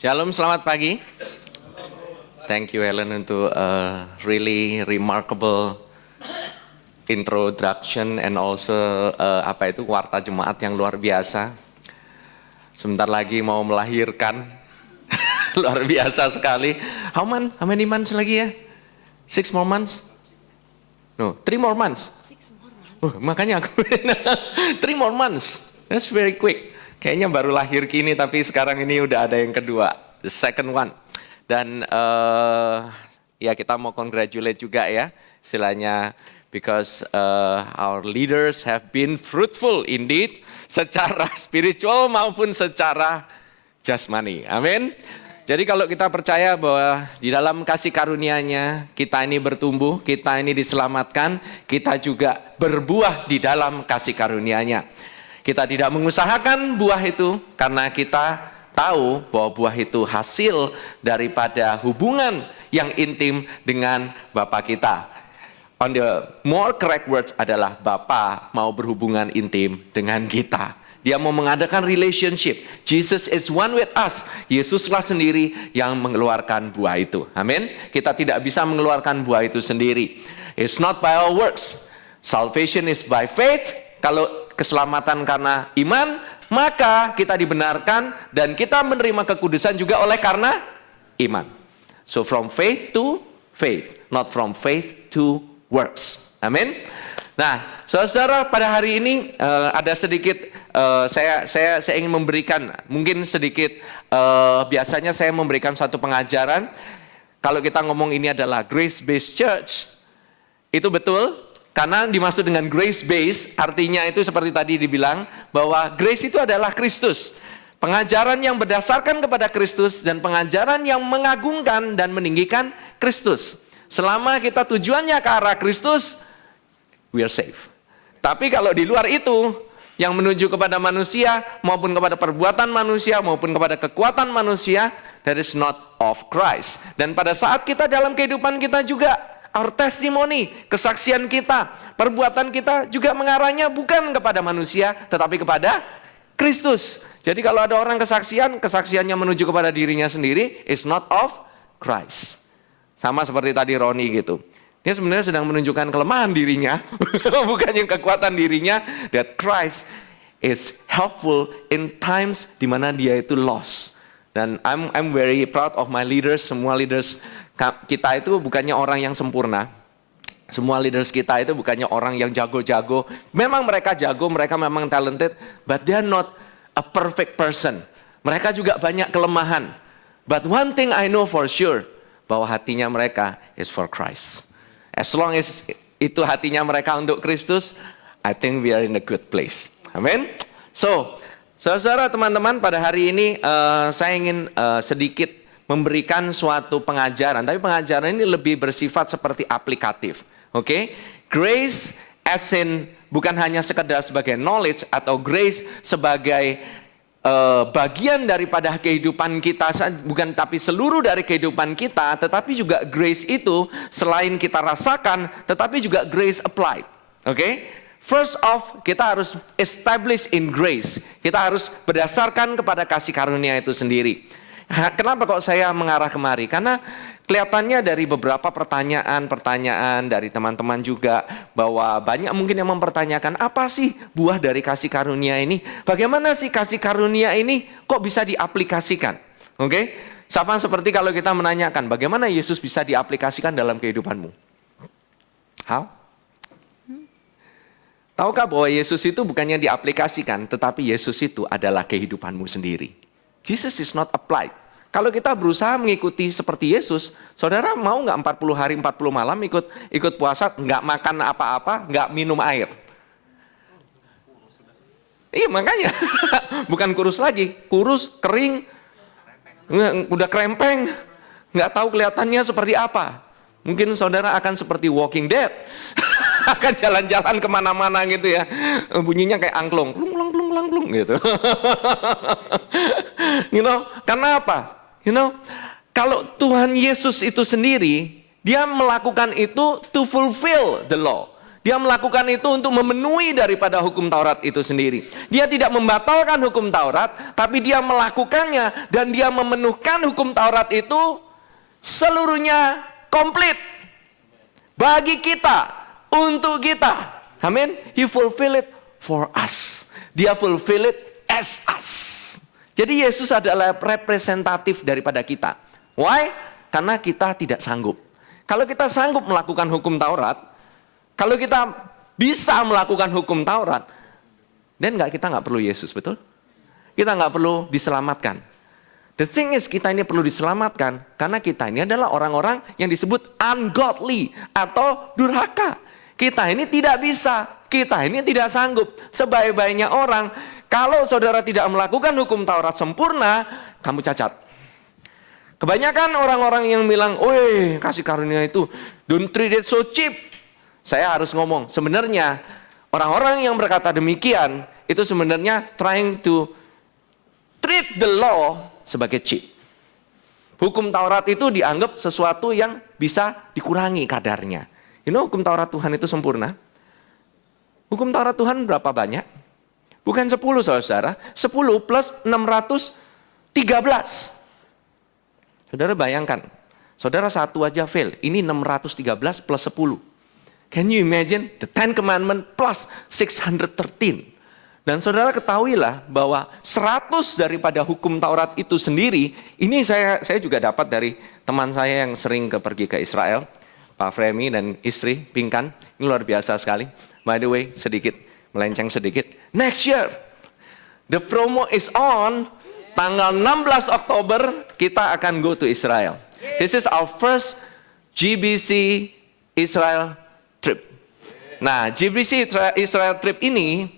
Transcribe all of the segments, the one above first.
Shalom, selamat pagi. Thank you Helen untuk really remarkable introduction and also warta jemaat yang luar biasa. Sebentar lagi mau melahirkan, luar biasa sekali. How many months lagi ya? 6 more months? No, 3 more months. Makanya aku 3 more months. That's very quick. Kayaknya baru lahir kini, tapi sekarang ini udah ada yang kedua, the second one. Dan ya kita mau congratulate juga ya, istilahnya, because our leaders have been fruitful indeed, secara spiritual maupun secara jasmani. Amin. Jadi kalau kita percaya bahwa di dalam kasih karunia-Nya kita ini bertumbuh, kita ini diselamatkan, kita juga berbuah di dalam kasih karunia-Nya. Kita tidak mengusahakan buah itu karena kita tahu bahwa buah itu hasil daripada hubungan yang intim dengan Bapa kita. On the more correct words adalah Bapa mau berhubungan intim dengan kita. Dia mau mengadakan relationship. Jesus is one with us. Yesuslah sendiri yang mengeluarkan buah itu. Amin. Kita tidak bisa mengeluarkan buah itu sendiri. It's not by our works. Salvation is by faith. Kalau keselamatan karena iman, maka kita dibenarkan dan kita menerima kekudusan juga oleh karena iman. So from faith to faith, not from faith to works. Amin. Nah, saudara, pada hari ini ada sedikit saya ingin memberikan mungkin sedikit biasanya saya memberikan suatu pengajaran. Kalau kita ngomong ini adalah grace based church, itu betul. Karena dimaksud dengan grace based artinya itu seperti tadi dibilang bahwa grace itu adalah Kristus. Pengajaran yang berdasarkan kepada Kristus dan pengajaran yang mengagungkan dan meninggikan Kristus. Selama kita tujuannya ke arah Kristus, we are safe. Tapi kalau di luar itu, yang menuju kepada manusia, maupun kepada perbuatan manusia, maupun kepada kekuatan manusia, that is not of Christ. Dan pada saat kita dalam kehidupan kita juga, our testimony, kesaksian kita, perbuatan kita juga mengarahnya bukan kepada manusia, tetapi kepada Kristus. Jadi kalau ada orang kesaksiannya menuju kepada dirinya sendiri, is not of Christ. Sama seperti tadi Roni gitu. Dia sebenarnya sedang menunjukkan kelemahan dirinya, bukan yang kekuatan dirinya, that Christ is helpful in times di mana dia itu lost. Dan I'm very proud of my leaders, semua leaders kita itu bukannya orang yang sempurna. Semua leaders kita itu bukannya orang yang jago-jago. Memang mereka jago, mereka memang talented, but they are not a perfect person. Mereka juga banyak kelemahan. But one thing I know for sure, bahwa hatinya mereka is for Christ. As long as itu hatinya mereka untuk Kristus, I think we are in a good place. Amin. So, saudara, teman-teman, pada hari ini saya ingin sedikit memberikan suatu pengajaran, tapi pengajaran ini lebih bersifat seperti aplikatif. Oke? Grace as in bukan hanya sekedar sebagai knowledge atau grace sebagai bagian daripada kehidupan kita, bukan tapi seluruh dari kehidupan kita, tetapi juga grace itu selain kita rasakan, tetapi juga grace applied. Oke? First off, kita harus establish in grace. Kita harus berdasarkan kepada kasih karunia itu sendiri. Kenapa kok saya mengarah kemari? Karena kelihatannya dari beberapa pertanyaan dari teman-teman juga bahwa banyak mungkin yang mempertanyakan apa sih buah dari kasih karunia ini? Bagaimana sih kasih karunia ini kok bisa diaplikasikan? Oke? Sama seperti kalau kita menanyakan bagaimana Yesus bisa diaplikasikan dalam kehidupanmu? How? Tahukah bahwa Yesus itu bukannya diaplikasikan, tetapi Yesus itu adalah kehidupanmu sendiri. Jesus is not applied. Kalau kita berusaha mengikuti seperti Yesus, saudara mau nggak 40 hari 40 malam ikut puasa, nggak makan apa-apa, nggak minum air? Iya makanya, bukan kurus lagi, kurus, kering, udah krempeng, nggak tahu kelihatannya seperti apa. Mungkin saudara akan seperti Walking Dead, akan jalan-jalan kemana-mana gitu ya, bunyinya kayak angklung, plung gitu. Karena apa? Kalau Tuhan Yesus itu sendiri, dia melakukan itu to fulfill the law. Dia melakukan itu untuk memenuhi daripada hukum Taurat itu sendiri. Dia tidak membatalkan hukum Taurat, tapi dia melakukannya dan dia memenuhkan hukum Taurat itu seluruhnya komplit. Bagi kita, untuk kita. Amin. He fulfill it for us. Dia fulfill it as us. Jadi Yesus adalah representatif daripada kita. Why? Karena kita tidak sanggup. Kalau kita sanggup melakukan hukum Taurat, kalau kita bisa melakukan hukum Taurat, dan kita nggak perlu Yesus, betul? Kita nggak perlu diselamatkan. The thing is, kita ini perlu diselamatkan karena kita ini adalah orang-orang yang disebut ungodly atau durhaka. Kita ini tidak bisa, kita ini tidak sanggup. Sebaik-baiknya orang, kalau saudara tidak melakukan hukum Taurat sempurna, kamu cacat. Kebanyakan orang-orang yang bilang, "Woi, kasih karunia itu, don't treat it so cheap." Saya harus ngomong, sebenarnya orang-orang yang berkata demikian, itu sebenarnya trying to treat the law sebagai cheap. Hukum Taurat itu dianggap sesuatu yang bisa dikurangi kadarnya. Hukum Taurat Tuhan itu sempurna. Hukum Taurat Tuhan berapa banyak? Bukan 10 saudara, 10 plus 613. Saudara bayangkan, saudara satu aja fail, ini 613 plus 10. Can you imagine? The 10 Commandment plus 613. Dan saudara ketahuilah bahwa 100 daripada hukum Taurat itu sendiri, ini saya juga dapat dari teman saya yang sering pergi ke Israel, Pak Fremi dan istri Pinkan. Ini luar biasa sekali. By the way, sedikit, melenceng sedikit. Next year, the promo is on. Tanggal 16 Oktober, kita akan go to Israel. This is our first GBC Israel trip. Nah, GBC Israel trip ini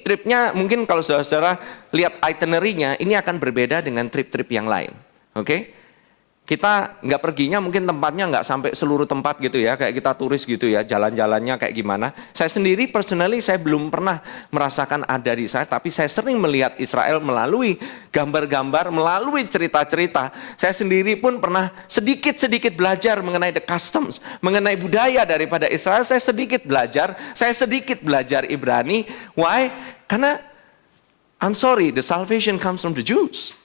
tripnya mungkin kalau saudara lihat itinerary-nya, ini akan berbeda dengan trip-trip yang lain. Oke? Kita nggak perginya mungkin tempatnya nggak sampai seluruh tempat gitu ya, kayak kita turis gitu ya, jalan-jalannya kayak gimana. Saya sendiri personally saya belum pernah merasakan ada di sana, tapi saya sering melihat Israel melalui gambar-gambar, melalui cerita-cerita. Saya sendiri pun pernah sedikit-sedikit belajar mengenai the customs, mengenai budaya daripada Israel. Saya sedikit belajar Ibrani. Why? Karena I'm sorry, the salvation comes from the Jews.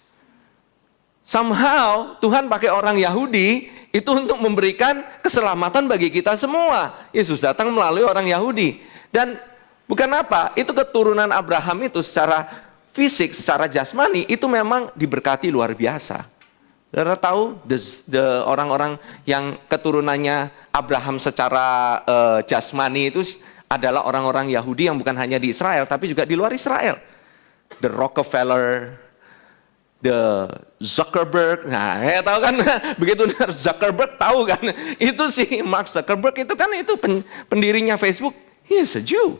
Somehow Tuhan pakai orang Yahudi itu untuk memberikan keselamatan bagi kita semua. Yesus datang melalui orang Yahudi. Dan bukan apa, itu keturunan Abraham itu secara fisik, secara jasmani itu memang diberkati luar biasa. Saudara tahu orang-orang yang keturunannya Abraham secara jasmani itu adalah orang-orang Yahudi yang bukan hanya di Israel tapi juga di luar Israel. The Rockefeller, the Zuckerberg, nah ya tahu kan, begitu dengar Zuckerberg tahu kan, itu si Mark Zuckerberg itu kan itu pendirinya Facebook, he is a Jew,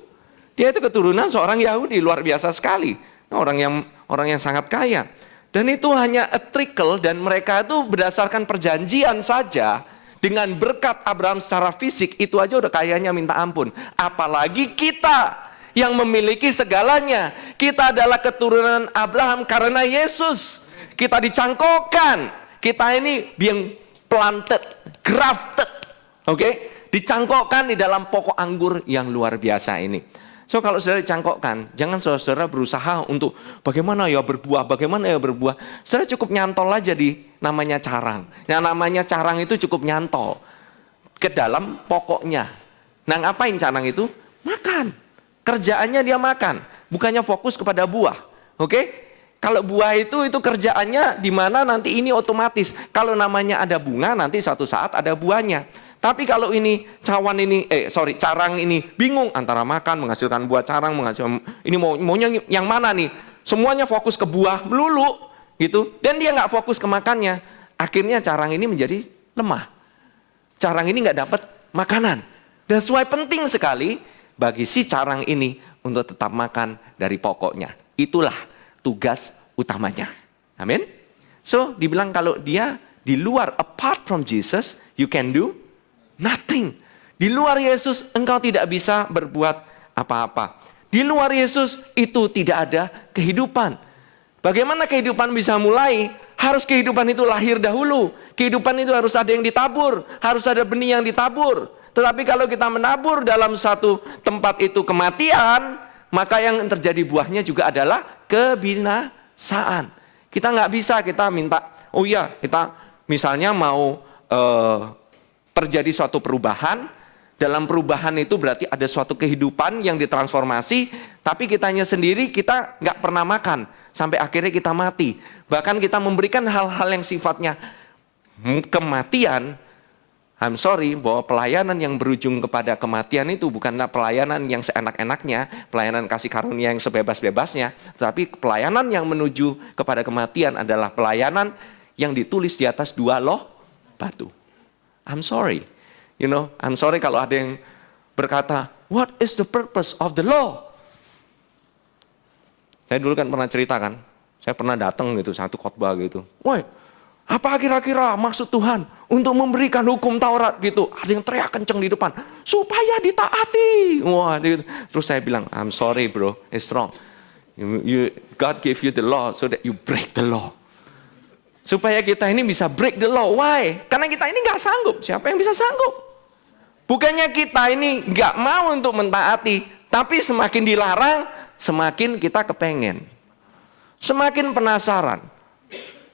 dia itu keturunan seorang Yahudi, luar biasa sekali, orang yang sangat kaya, dan itu hanya a trickle, dan mereka itu berdasarkan perjanjian saja, dengan berkat Abraham secara fisik itu aja udah kayanya minta ampun, apalagi kita yang memiliki segalanya. Kita adalah keturunan Abraham karena Yesus. Kita dicangkokkan. Kita ini being planted, grafted. Oke? Dicangkokkan di dalam pokok anggur yang luar biasa ini. So kalau saudara dicangkokkan, jangan saudara berusaha untuk bagaimana ya berbuah. Saudara cukup nyantol aja di namanya carang. Yang namanya carang itu cukup nyantol ke dalam pokoknya. Nah ngapain carang itu? Makan. Kerjaannya dia makan, bukannya fokus kepada buah. Oke? Kalau buah itu kerjaannya di mana nanti ini otomatis. Kalau namanya ada bunga, nanti suatu saat ada buahnya. Tapi kalau ini carang ini bingung antara makan, menghasilkan buah carang, menghasilkan ini maunya yang mana nih? Semuanya fokus ke buah melulu, gitu. Dan dia nggak fokus ke makannya. Akhirnya carang ini menjadi lemah. Carang ini nggak dapat makanan. Dan sesuai penting sekali bagi si carang ini untuk tetap makan dari pokoknya. Itulah tugas utamanya. Amin. So dibilang kalau dia di luar, apart from Jesus, you can do nothing. Di luar Yesus engkau tidak bisa berbuat apa-apa. Di luar Yesus itu tidak ada kehidupan. Bagaimana kehidupan bisa mulai? Harus kehidupan itu lahir dahulu. Kehidupan itu harus ada yang ditabur. Harus ada benih yang ditabur. Tetapi kalau kita menabur dalam satu tempat itu kematian, maka yang terjadi buahnya juga adalah kebinasaan. Kita nggak bisa kita minta, oh iya kita misalnya mau terjadi suatu perubahan, dalam perubahan itu berarti ada suatu kehidupan yang ditransformasi, tapi kitanya sendiri kita nggak pernah makan, sampai akhirnya kita mati. Bahkan kita memberikan hal-hal yang sifatnya kematian. I'm sorry, bahwa pelayanan yang berujung kepada kematian itu bukanlah pelayanan yang seenak-enaknya, pelayanan kasih karunia yang sebebas-bebasnya, tetapi pelayanan yang menuju kepada kematian adalah pelayanan yang ditulis di atas 2 loh batu. I'm sorry. I'm sorry kalau ada yang berkata, what is the purpose of the law? Saya dulu kan pernah cerita kan, saya pernah datang gitu, satu khotbah gitu. Woi, apa kira-kira maksud Tuhan untuk memberikan hukum Taurat gitu? Ada yang teriak kenceng di depan, supaya ditaati. Wah, terus saya bilang, I'm sorry bro, it's wrong. God gave you the law so that you break the law. Supaya kita ini bisa break the law. Why? Karena kita ini nggak sanggup. Siapa yang bisa sanggup? Bukannya kita ini nggak mau untuk mentaati, tapi semakin dilarang, semakin kita kepengen. Semakin penasaran.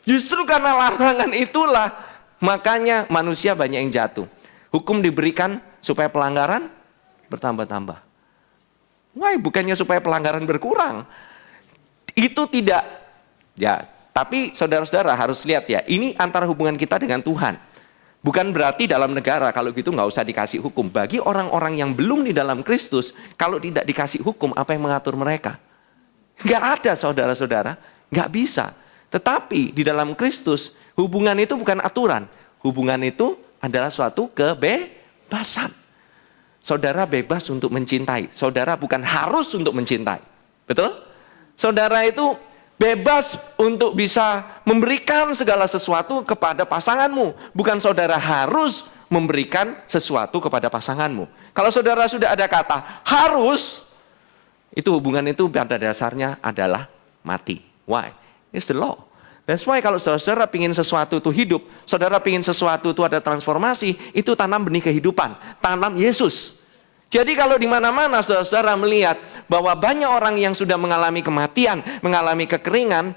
Justru karena larangan itulah, makanya manusia banyak yang jatuh. Hukum diberikan supaya pelanggaran bertambah-tambah. Why? Bukannya supaya pelanggaran berkurang. Itu tidak. Ya, tapi saudara-saudara harus lihat ya, ini antara hubungan kita dengan Tuhan. Bukan berarti dalam negara kalau gitu nggak usah dikasih hukum. Bagi orang-orang yang belum di dalam Kristus, kalau tidak dikasih hukum, apa yang mengatur mereka? Nggak ada saudara-saudara, nggak bisa. Tetapi di dalam Kristus, hubungan itu bukan aturan. Hubungan itu adalah suatu kebebasan. Saudara bebas untuk mencintai. Saudara bukan harus untuk mencintai. Betul? Saudara itu bebas untuk bisa memberikan segala sesuatu kepada pasanganmu. Bukan saudara harus memberikan sesuatu kepada pasanganmu. Kalau saudara sudah ada kata harus, itu hubungan itu pada dasarnya adalah mati. Why? It's the law. That's why kalau saudara ingin sesuatu itu hidup, saudara ingin sesuatu itu ada transformasi, itu tanam benih kehidupan, tanam Yesus. Jadi kalau di mana-mana saudara melihat bahwa banyak orang yang sudah mengalami kematian, mengalami kekeringan,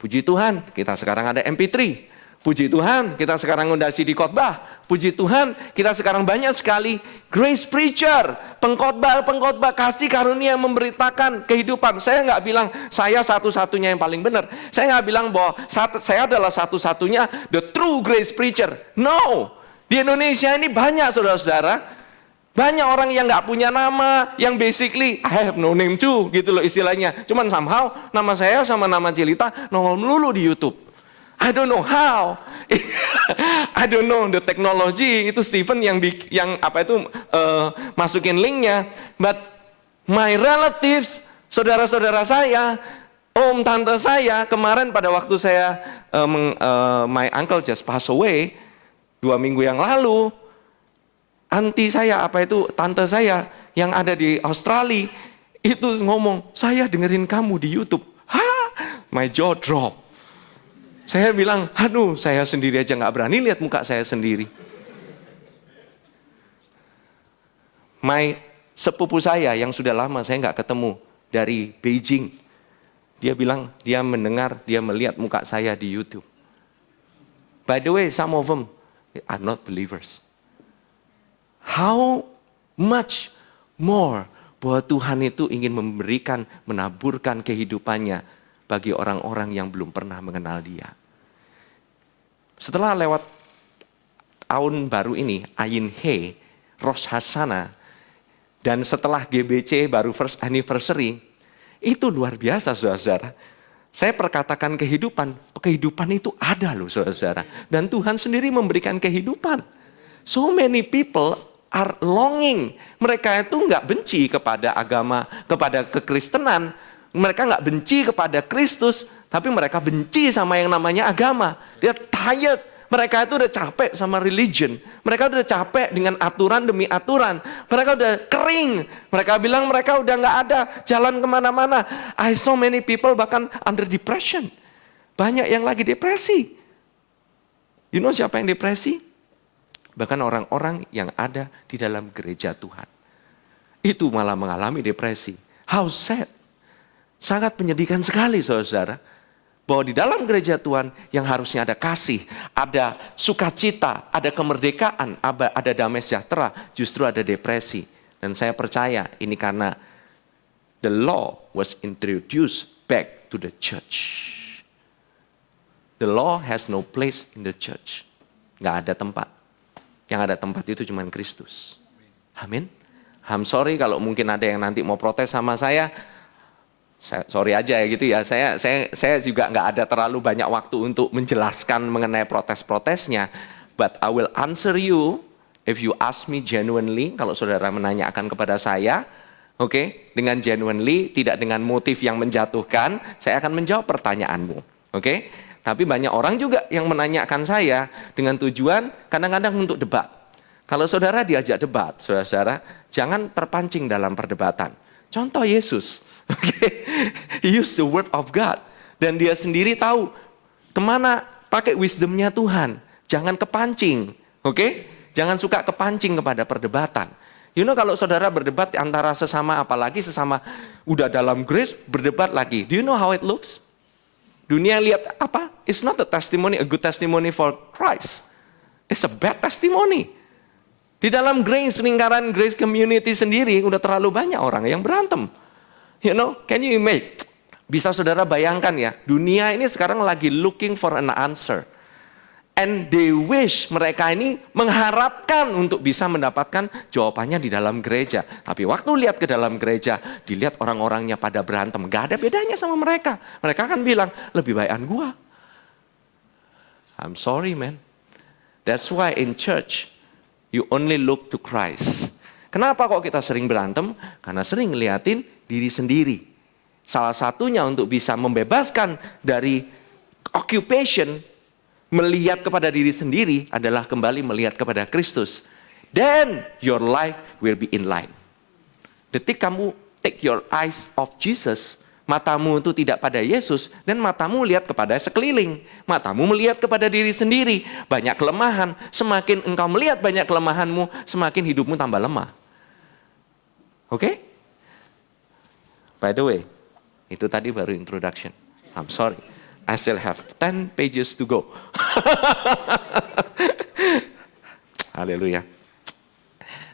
puji Tuhan, kita sekarang ada MP3. Puji Tuhan, kita sekarang udah CD khotbah. Puji Tuhan, kita sekarang banyak sekali grace preacher, pengkhotbah kasih karunia yang memberitakan kehidupan. Saya nggak bilang saya satu-satunya yang paling benar. Saya nggak bilang bahwa saya adalah satu-satunya the true grace preacher. No, di Indonesia ini banyak saudara-saudara. Banyak orang yang nggak punya nama, yang basically I have no name too, gitu loh istilahnya. Cuman somehow nama saya sama nama Jelita nongol melulu di YouTube. I don't know how. I don't know the technology. Itu Stephen yang masukin linknya. But my relatives, saudara-saudara saya, om tante saya, kemarin pada waktu saya my uncle just passed away 2 minggu yang lalu. Anti saya, tante saya yang ada di Australia, itu ngomong, saya dengerin kamu di YouTube. My jaw drop. Saya bilang, aduh saya sendiri aja gak berani lihat muka saya sendiri. My sepupu saya yang sudah lama saya gak ketemu dari Beijing. Dia bilang, dia mendengar, dia melihat muka saya di YouTube. By the way, some of them are not believers. How much more bahwa Tuhan itu ingin memberikan, menaburkan kehidupannya bagi orang-orang yang belum pernah mengenal Dia. Setelah lewat tahun baru ini, Ayin He, Rosh Hashanah, dan setelah GBC baru first anniversary, itu luar biasa saudara-saudara. Saya perkatakan kehidupan itu ada loh saudara-saudara. Dan Tuhan sendiri memberikan kehidupan. So many people are longing. Mereka itu nggak benci kepada agama, kepada kekristenan. Mereka nggak benci kepada Kristus, tapi mereka benci sama yang namanya agama. Dia tired. Mereka itu udah capek sama religion. Mereka udah capek dengan aturan demi aturan. Mereka udah kering. Mereka bilang mereka udah nggak ada jalan kemana-mana. I saw many people bahkan under depression. Banyak yang lagi depresi. You know siapa yang depresi? Bahkan orang-orang yang ada di dalam gereja Tuhan, itu malah mengalami depresi. How sad. Sangat menyedihkan sekali saudara. Bahwa di dalam gereja Tuhan yang harusnya ada kasih, ada sukacita, ada kemerdekaan, ada damai sejahtera, justru ada depresi. Dan saya percaya ini karena the law was introduced back to the church. The law has no place in the church. Nggak ada tempat. Yang ada tempat itu cuma Kristus. Amin. I'm sorry kalau mungkin ada yang nanti mau protes sama saya sorry aja ya gitu ya. Saya juga nggak ada terlalu banyak waktu untuk menjelaskan mengenai protes-protesnya. But I will answer you if you ask me genuinely. Kalau saudara menanyakan kepada saya, oke, dengan genuinely, tidak dengan motif yang menjatuhkan, saya akan menjawab pertanyaanmu. Oke? Tapi banyak orang juga yang menanyakan saya dengan tujuan kadang-kadang untuk debat. Kalau saudara diajak debat, saudara, jangan terpancing dalam perdebatan. Contoh Yesus. Okay. He used the word of God. Dan dia sendiri tahu kemana pakai wisdomnya Tuhan. Jangan kepancing. Okay? Jangan suka kepancing kepada perdebatan. You know kalau saudara berdebat antara sesama, apalagi sesama udah dalam grace, berdebat lagi. Do you know how it looks? Dunia lihat apa? It's not a testimony, a good testimony for Christ. It's a bad testimony. Di dalam grace, lingkaran grace community sendiri udah terlalu banyak orang yang berantem. You know, can you imagine? Bisa saudara bayangkan ya, dunia ini sekarang lagi looking for an answer. And they wish, mereka ini mengharapkan untuk bisa mendapatkan jawabannya di dalam gereja. Tapi waktu lihat ke dalam gereja, dilihat orang-orangnya pada berantem. Gak ada bedanya sama mereka. Mereka kan bilang, lebih baik gua. I'm sorry man. That's why in church, you only look to Christ. Kenapa kok kita sering berantem? Karena sering ngeliatin diri sendiri. Salah satunya untuk bisa membebaskan dari occupation, melihat kepada diri sendiri adalah kembali melihat kepada Kristus. Then your life will be in line. Detik kamu take your eyes off Jesus, matamu itu tidak pada Yesus, dan matamu lihat kepada sekeliling. Matamu melihat kepada diri sendiri. Banyak kelemahan. Semakin engkau melihat banyak kelemahanmu, semakin hidupmu tambah lemah. Oke? By the way, itu tadi baru introduction. I'm sorry. I still have 10 pages to go. Haleluya.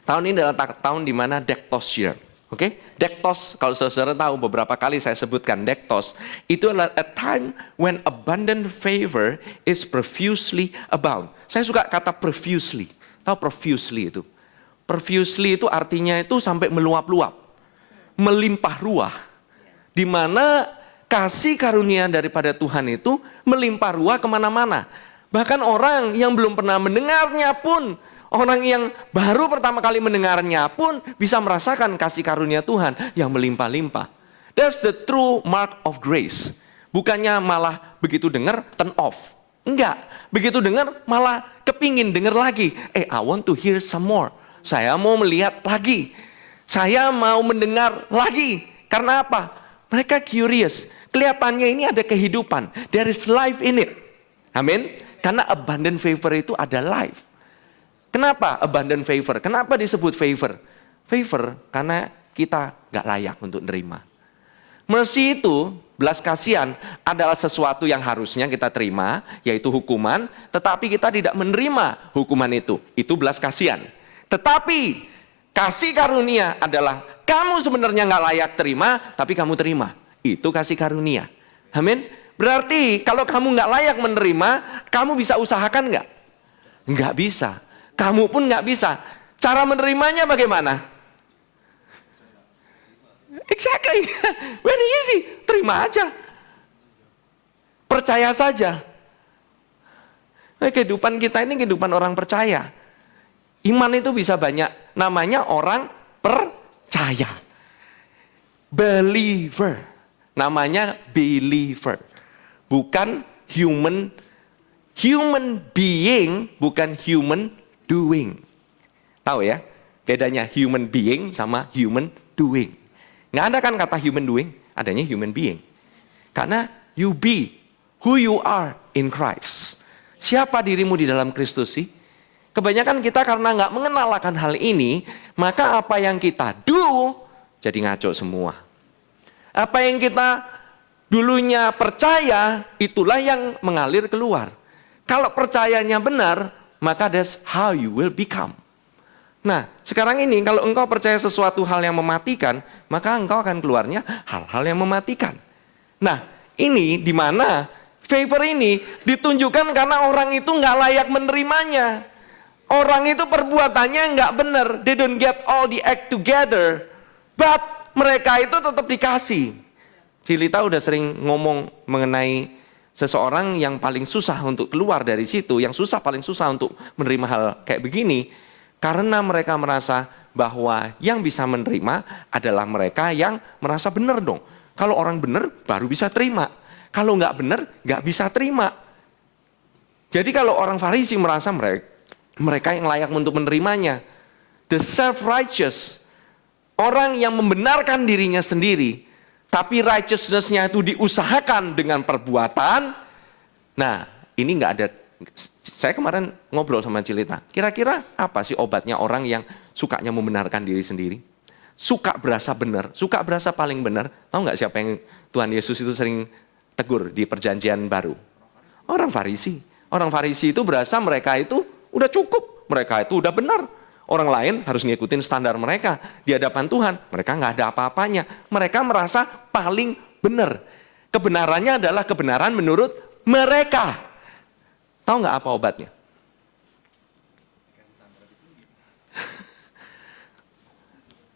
Tahun ini adalah tahun di mana Dektos year. Oke? Dektos, kalau saudara tahu beberapa kali saya sebutkan Dektos, itu adalah a time when abundant favor is profusely abound. Saya suka kata profusely. Tahu profusely itu? Profusely itu artinya itu sampai meluap-luap. Melimpah ruah. Di mana kasih karunia daripada Tuhan itu melimpah ruah kemana-mana. Bahkan orang yang belum pernah mendengarnya pun, orang yang baru pertama kali mendengarnya pun bisa merasakan kasih karunia Tuhan yang melimpah-limpah. That's the true mark of grace. Bukannya malah begitu dengar turn off. Enggak, begitu dengar malah kepingin dengar lagi. I want to hear some more. Saya mau melihat lagi. Saya mau mendengar lagi. Karena apa? Mereka curious. Kelihatannya ini ada kehidupan. There is life in it. Amin. Karena abundant favor itu ada life. Kenapa abundant favor? Kenapa disebut favor? Favor karena kita gak layak untuk nerima. Mercy itu, belas kasihan adalah sesuatu yang harusnya kita terima, yaitu hukuman, tetapi kita tidak menerima hukuman itu. Itu belas kasihan. Tetapi kasih karunia adalah kamu sebenarnya gak layak terima, tapi kamu terima. Itu kasih karunia. Amin. Berarti kalau kamu gak layak menerima, kamu bisa usahakan gak? Gak bisa. Kamu pun gak bisa. Cara menerimanya bagaimana? Exactly. Very easy. Terima aja. Percaya saja. Kehidupan kita ini kehidupan orang percaya. Iman itu bisa banyak. Namanya orang percaya. Believer. Namanya believer. Bukan human being, bukan human doing. Tahu ya? Bedanya human being sama human doing. Nggak ada kan kata human doing, adanya human being. Karena you be who you are in Christ. Siapa dirimu di dalam Kristus sih? Kebanyakan kita karena nggak mengenal akan hal ini, maka apa yang kita do jadi ngaco semua. Apa yang kita dulunya percaya, itulah yang mengalir keluar. Kalau percayanya benar, maka that's how you will become. Nah, sekarang ini kalau engkau percaya sesuatu hal yang mematikan, maka engkau akan keluarnya hal-hal yang mematikan. Nah, ini di mana favor ini ditunjukkan karena orang itu nggak layak menerimanya. Orang itu perbuatannya nggak benar, they don't get all the act together, but mereka itu tetap dikasih. Cilita udah sering ngomong mengenai seseorang yang paling susah untuk keluar dari situ, yang paling susah untuk menerima hal kayak begini, karena mereka merasa bahwa yang bisa menerima adalah mereka yang merasa benar dong. Kalau orang benar baru bisa terima, kalau nggak benar nggak bisa terima. Jadi kalau orang Farisi merasa mereka yang layak untuk menerimanya. The self-righteous, orang yang membenarkan dirinya sendiri, tapi righteousness-nya itu diusahakan dengan perbuatan. Nah, ini nggak ada. Saya kemarin ngobrol sama Cilita. Kira-kira apa sih obatnya orang yang sukanya membenarkan diri sendiri? Suka berasa benar, suka berasa paling benar. Tahu nggak siapa yang Tuhan Yesus itu sering tegur di perjanjian baru? Orang Farisi. Orang Farisi itu berasa mereka itu udah cukup, mereka itu udah benar. Orang lain harus ngikutin standar mereka di hadapan Tuhan. Mereka nggak ada apa-apanya. Mereka merasa paling benar. Kebenarannya adalah kebenaran menurut mereka. Tahu nggak apa obatnya?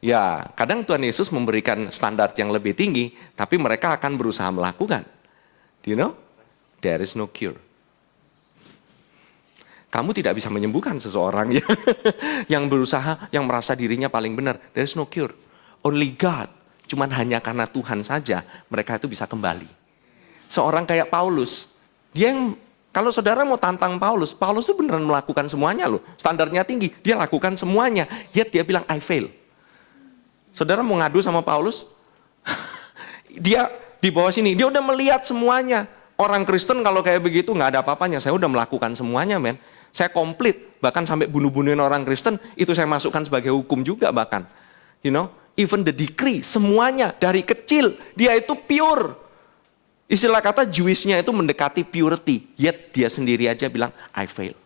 Ya, kadang Tuhan Yesus memberikan standar yang lebih tinggi, tapi mereka akan berusaha melakukan. Do you know? There is no cure. Kamu tidak bisa menyembuhkan seseorang yang berusaha, yang merasa dirinya paling benar. There is no cure. Only God. Cuman hanya karena Tuhan saja mereka itu bisa kembali. Seorang kayak Paulus, dia yang kalau saudara mau tantang Paulus itu beneran melakukan semuanya loh. Standarnya tinggi, dia lakukan semuanya. Yet dia bilang I fail. Saudara mau ngadu sama Paulus? Dia di bawah sini, dia udah melihat semuanya. Orang Kristen kalau kayak begitu nggak ada apa-apanya. Saya udah melakukan semuanya, men. Saya komplit, bahkan sampai bunuh-bunuhin orang Kristen, itu saya masukkan sebagai hukum juga bahkan. You know, even the decree, semuanya dari kecil, dia itu pure. Istilah kata Jewish-nya itu mendekati purity, yet dia sendiri aja bilang, I fail.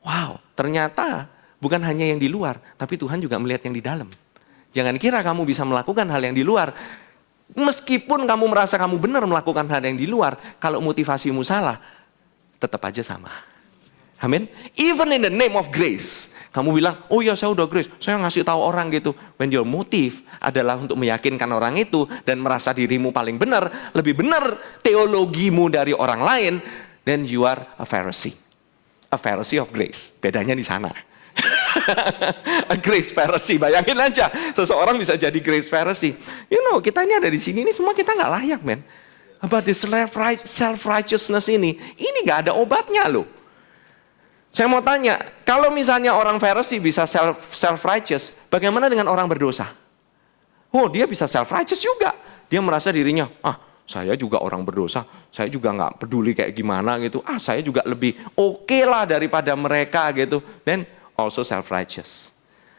Wow, ternyata bukan hanya yang di luar, tapi Tuhan juga melihat yang di dalam. Jangan kira kamu bisa melakukan hal yang di luar. Meskipun kamu merasa kamu benar melakukan hal yang di luar, kalau motivasimu salah, tetap aja sama. Amin. Even in the name of grace. Kamu bilang, oh ya saya udah grace, saya ngasih tahu orang gitu. When your motive adalah untuk meyakinkan orang itu dan merasa dirimu paling benar, lebih benar teologimu dari orang lain, then you are a Pharisee. A Pharisee of grace. Bedanya di sana. A grace Pharisee, bayangin aja. Seseorang bisa jadi grace Pharisee. You know, kita ini ada di sini, ini semua kita nggak layak, men. About this self-righteousness ini nggak ada obatnya loh. Saya mau tanya, kalau misalnya orang Pharisee bisa self-righteous, bagaimana dengan orang berdosa? Oh, dia bisa self-righteous juga. Dia merasa dirinya, saya juga orang berdosa, saya juga nggak peduli kayak gimana gitu. Saya juga lebih oke lah daripada mereka gitu. Dan also self-righteous.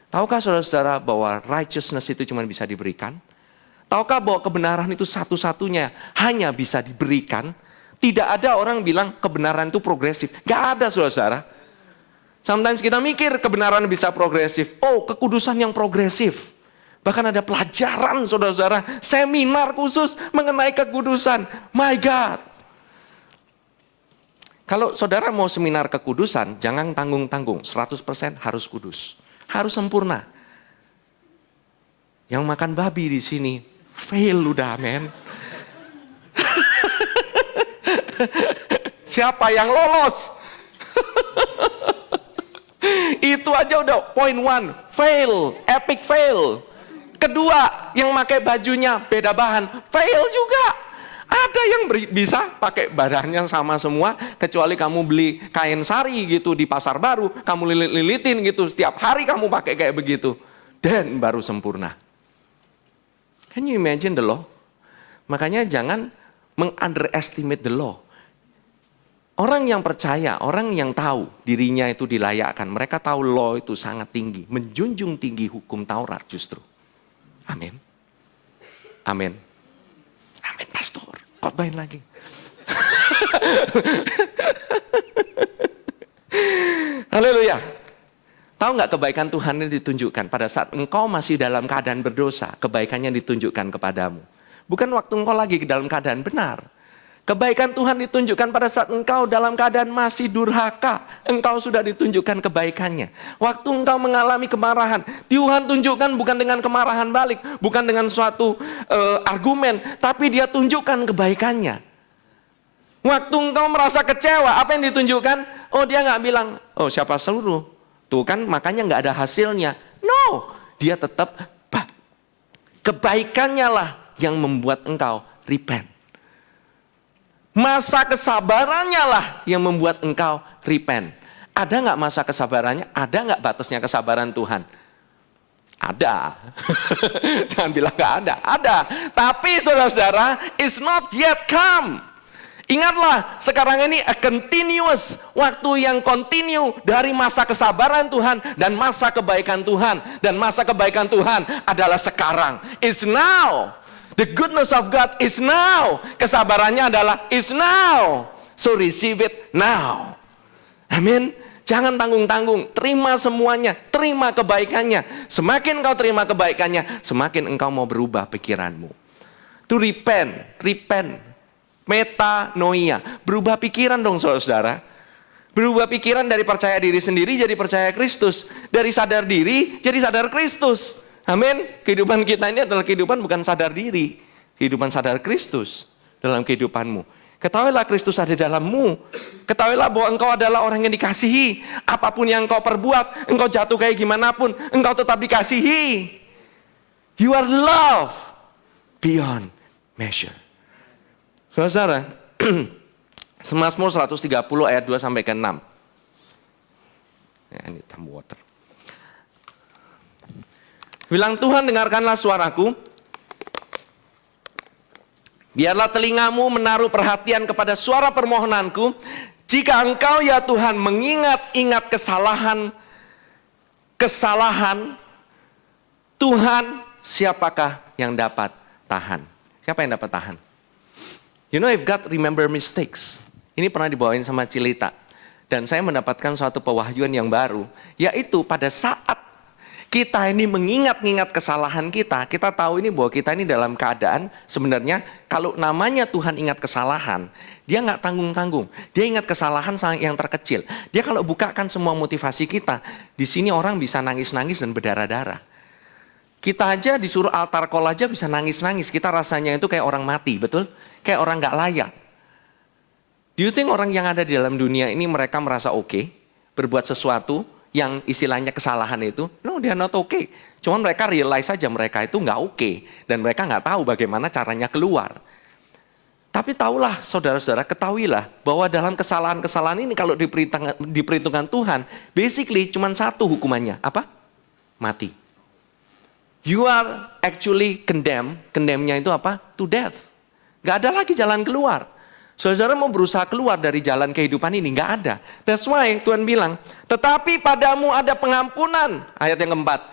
Tahukah saudara-saudara bahwa righteousness itu cuma bisa diberikan? Tahukah bahwa kebenaran itu satu-satunya hanya bisa diberikan? Tidak ada orang bilang kebenaran itu progresif. Gak ada saudara-saudara. Sometimes kita mikir kebenaran bisa progresif. Oh, kekudusan yang progresif. Bahkan ada pelajaran saudara-saudara, seminar khusus mengenai kekudusan. My God. Kalau saudara mau seminar kekudusan, jangan tanggung-tanggung. 100% harus kudus. Harus sempurna. Yang makan babi di sini, fail udah, men. Siapa yang lolos? Itu aja udah point one, fail, epic fail. Kedua, yang pakai bajunya beda bahan, fail juga. Ada yang bisa pakai bahannya sama semua, kecuali kamu beli kain sari gitu di pasar baru, kamu lilit-lilitin gitu, setiap hari kamu pakai kayak begitu. Dan baru sempurna. Can you imagine the law? Makanya jangan meng-underestimate the law. Orang yang percaya, orang yang tahu dirinya itu dilayakkan, mereka tahu law itu sangat tinggi, menjunjung tinggi hukum Taurat justru. Amin. Amin. Amin, pastor. Khotbahin lagi. Haleluya. Tahu nggak kebaikan Tuhan yang ditunjukkan pada saat engkau masih dalam keadaan berdosa, kebaikannya ditunjukkan kepadamu. Bukan waktu engkau lagi dalam keadaan benar. Kebaikan Tuhan ditunjukkan pada saat engkau dalam keadaan masih durhaka. Engkau sudah ditunjukkan kebaikannya. Waktu engkau mengalami kemarahan, Tuhan tunjukkan bukan dengan kemarahan balik, bukan dengan suatu argumen, tapi Dia tunjukkan kebaikannya. Waktu engkau merasa kecewa, apa yang ditunjukkan? Oh, Dia nggak bilang, oh siapa suruh? Tuh kan makanya nggak ada hasilnya. No, Dia tetap kebaikannya lah yang membuat engkau repent. Masa kesabarannya lah yang membuat engkau repent. Ada nggak masa kesabarannya? Ada nggak batasnya kesabaran Tuhan? Ada. Jangan bilang nggak ada. Ada. Tapi saudara-saudara, it's not yet come. Ingatlah, sekarang ini a continuous, waktu yang continue dari masa kesabaran Tuhan dan masa kebaikan Tuhan. Dan masa kebaikan Tuhan adalah sekarang. It's now. The goodness of God is now. Kesabarannya adalah is now. So receive it now. Amin. Jangan tanggung-tanggung. Terima semuanya. Terima kebaikannya. Semakin kau terima kebaikannya, semakin engkau mau berubah pikiranmu. To repent. Repent. Metanoia. Berubah pikiran dong saudara. Berubah pikiran dari percaya diri sendiri jadi percaya Kristus. Dari sadar diri jadi sadar Kristus. Amin. Kehidupan kita ini adalah kehidupan bukan sadar diri. Kehidupan sadar Kristus dalam kehidupanmu. Ketahuilah Kristus ada dalammu. Ketahuilah bahwa engkau adalah orang yang dikasihi. Apapun yang engkau perbuat, engkau jatuh kayak gimana pun, engkau tetap dikasihi. You are loved beyond measure. Saudara, Mazmur 130 ayat 2 sampai ke 6. Ya, ini tambah water. Bilang, Tuhan dengarkanlah suaraku. Biarlah telingamu menaruh perhatian kepada suara permohonanku. Jika engkau ya Tuhan mengingat-ingat kesalahan, Tuhan siapakah yang dapat tahan? Siapa yang dapat tahan? You know, if God remember mistakes. Ini pernah dibawain sama Cilita. Dan saya mendapatkan suatu pewahyuan yang baru. Yaitu pada saat kita ini mengingat-ingat kesalahan kita tahu ini bahwa kita ini dalam keadaan sebenarnya kalau namanya Tuhan ingat kesalahan, Dia nggak tanggung-tanggung. Dia ingat kesalahan yang terkecil. Dia kalau bukakan semua motivasi kita, di sini orang bisa nangis-nangis dan berdarah-darah. Kita aja disuruh altar call aja bisa nangis-nangis. Kita rasanya itu kayak orang mati, betul? Kayak orang nggak layak. Do you think orang yang ada di dalam dunia ini mereka merasa oke berbuat sesuatu yang istilahnya kesalahan itu? No, they are not okay. Cuman mereka realize saja mereka itu nggak oke. Dan mereka nggak tahu bagaimana caranya keluar. Tapi tahulah saudara-saudara, ketahuilah bahwa dalam kesalahan-kesalahan ini kalau diperhitungkan Tuhan, basically cuma satu hukumannya. Apa? Mati. You are actually condemned. Condemn-nya itu apa? To death. Nggak ada lagi jalan keluar. Saudara mau berusaha keluar dari jalan kehidupan ini, nggak ada. That's why Tuhan bilang, tetapi padamu ada pengampunan. Ayat yang keempat.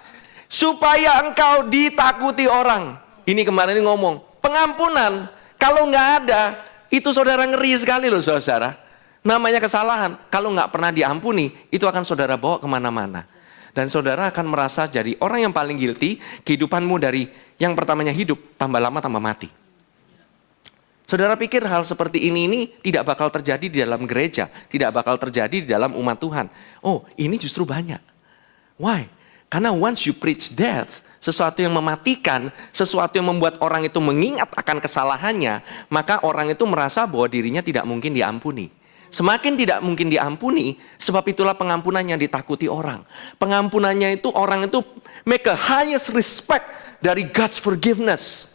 Supaya engkau ditakuti orang. Ini kemarin ngomong, pengampunan. Kalau nggak ada, itu saudara ngeri sekali loh saudara. Namanya kesalahan. Kalau nggak pernah diampuni, itu akan saudara bawa kemana-mana. Dan saudara akan merasa jadi orang yang paling guilty. Kehidupanmu dari yang pertamanya hidup, tambah lama tambah mati. Saudara pikir hal seperti ini tidak bakal terjadi di dalam gereja, tidak bakal terjadi di dalam umat Tuhan. Oh, ini justru banyak. Why? Karena once you preach death, sesuatu yang mematikan, sesuatu yang membuat orang itu mengingat akan kesalahannya, maka orang itu merasa bahwa dirinya tidak mungkin diampuni. Semakin tidak mungkin diampuni, sebab itulah pengampunan yang ditakuti orang. Pengampunannya itu orang itu make a highest respect dari God's forgiveness.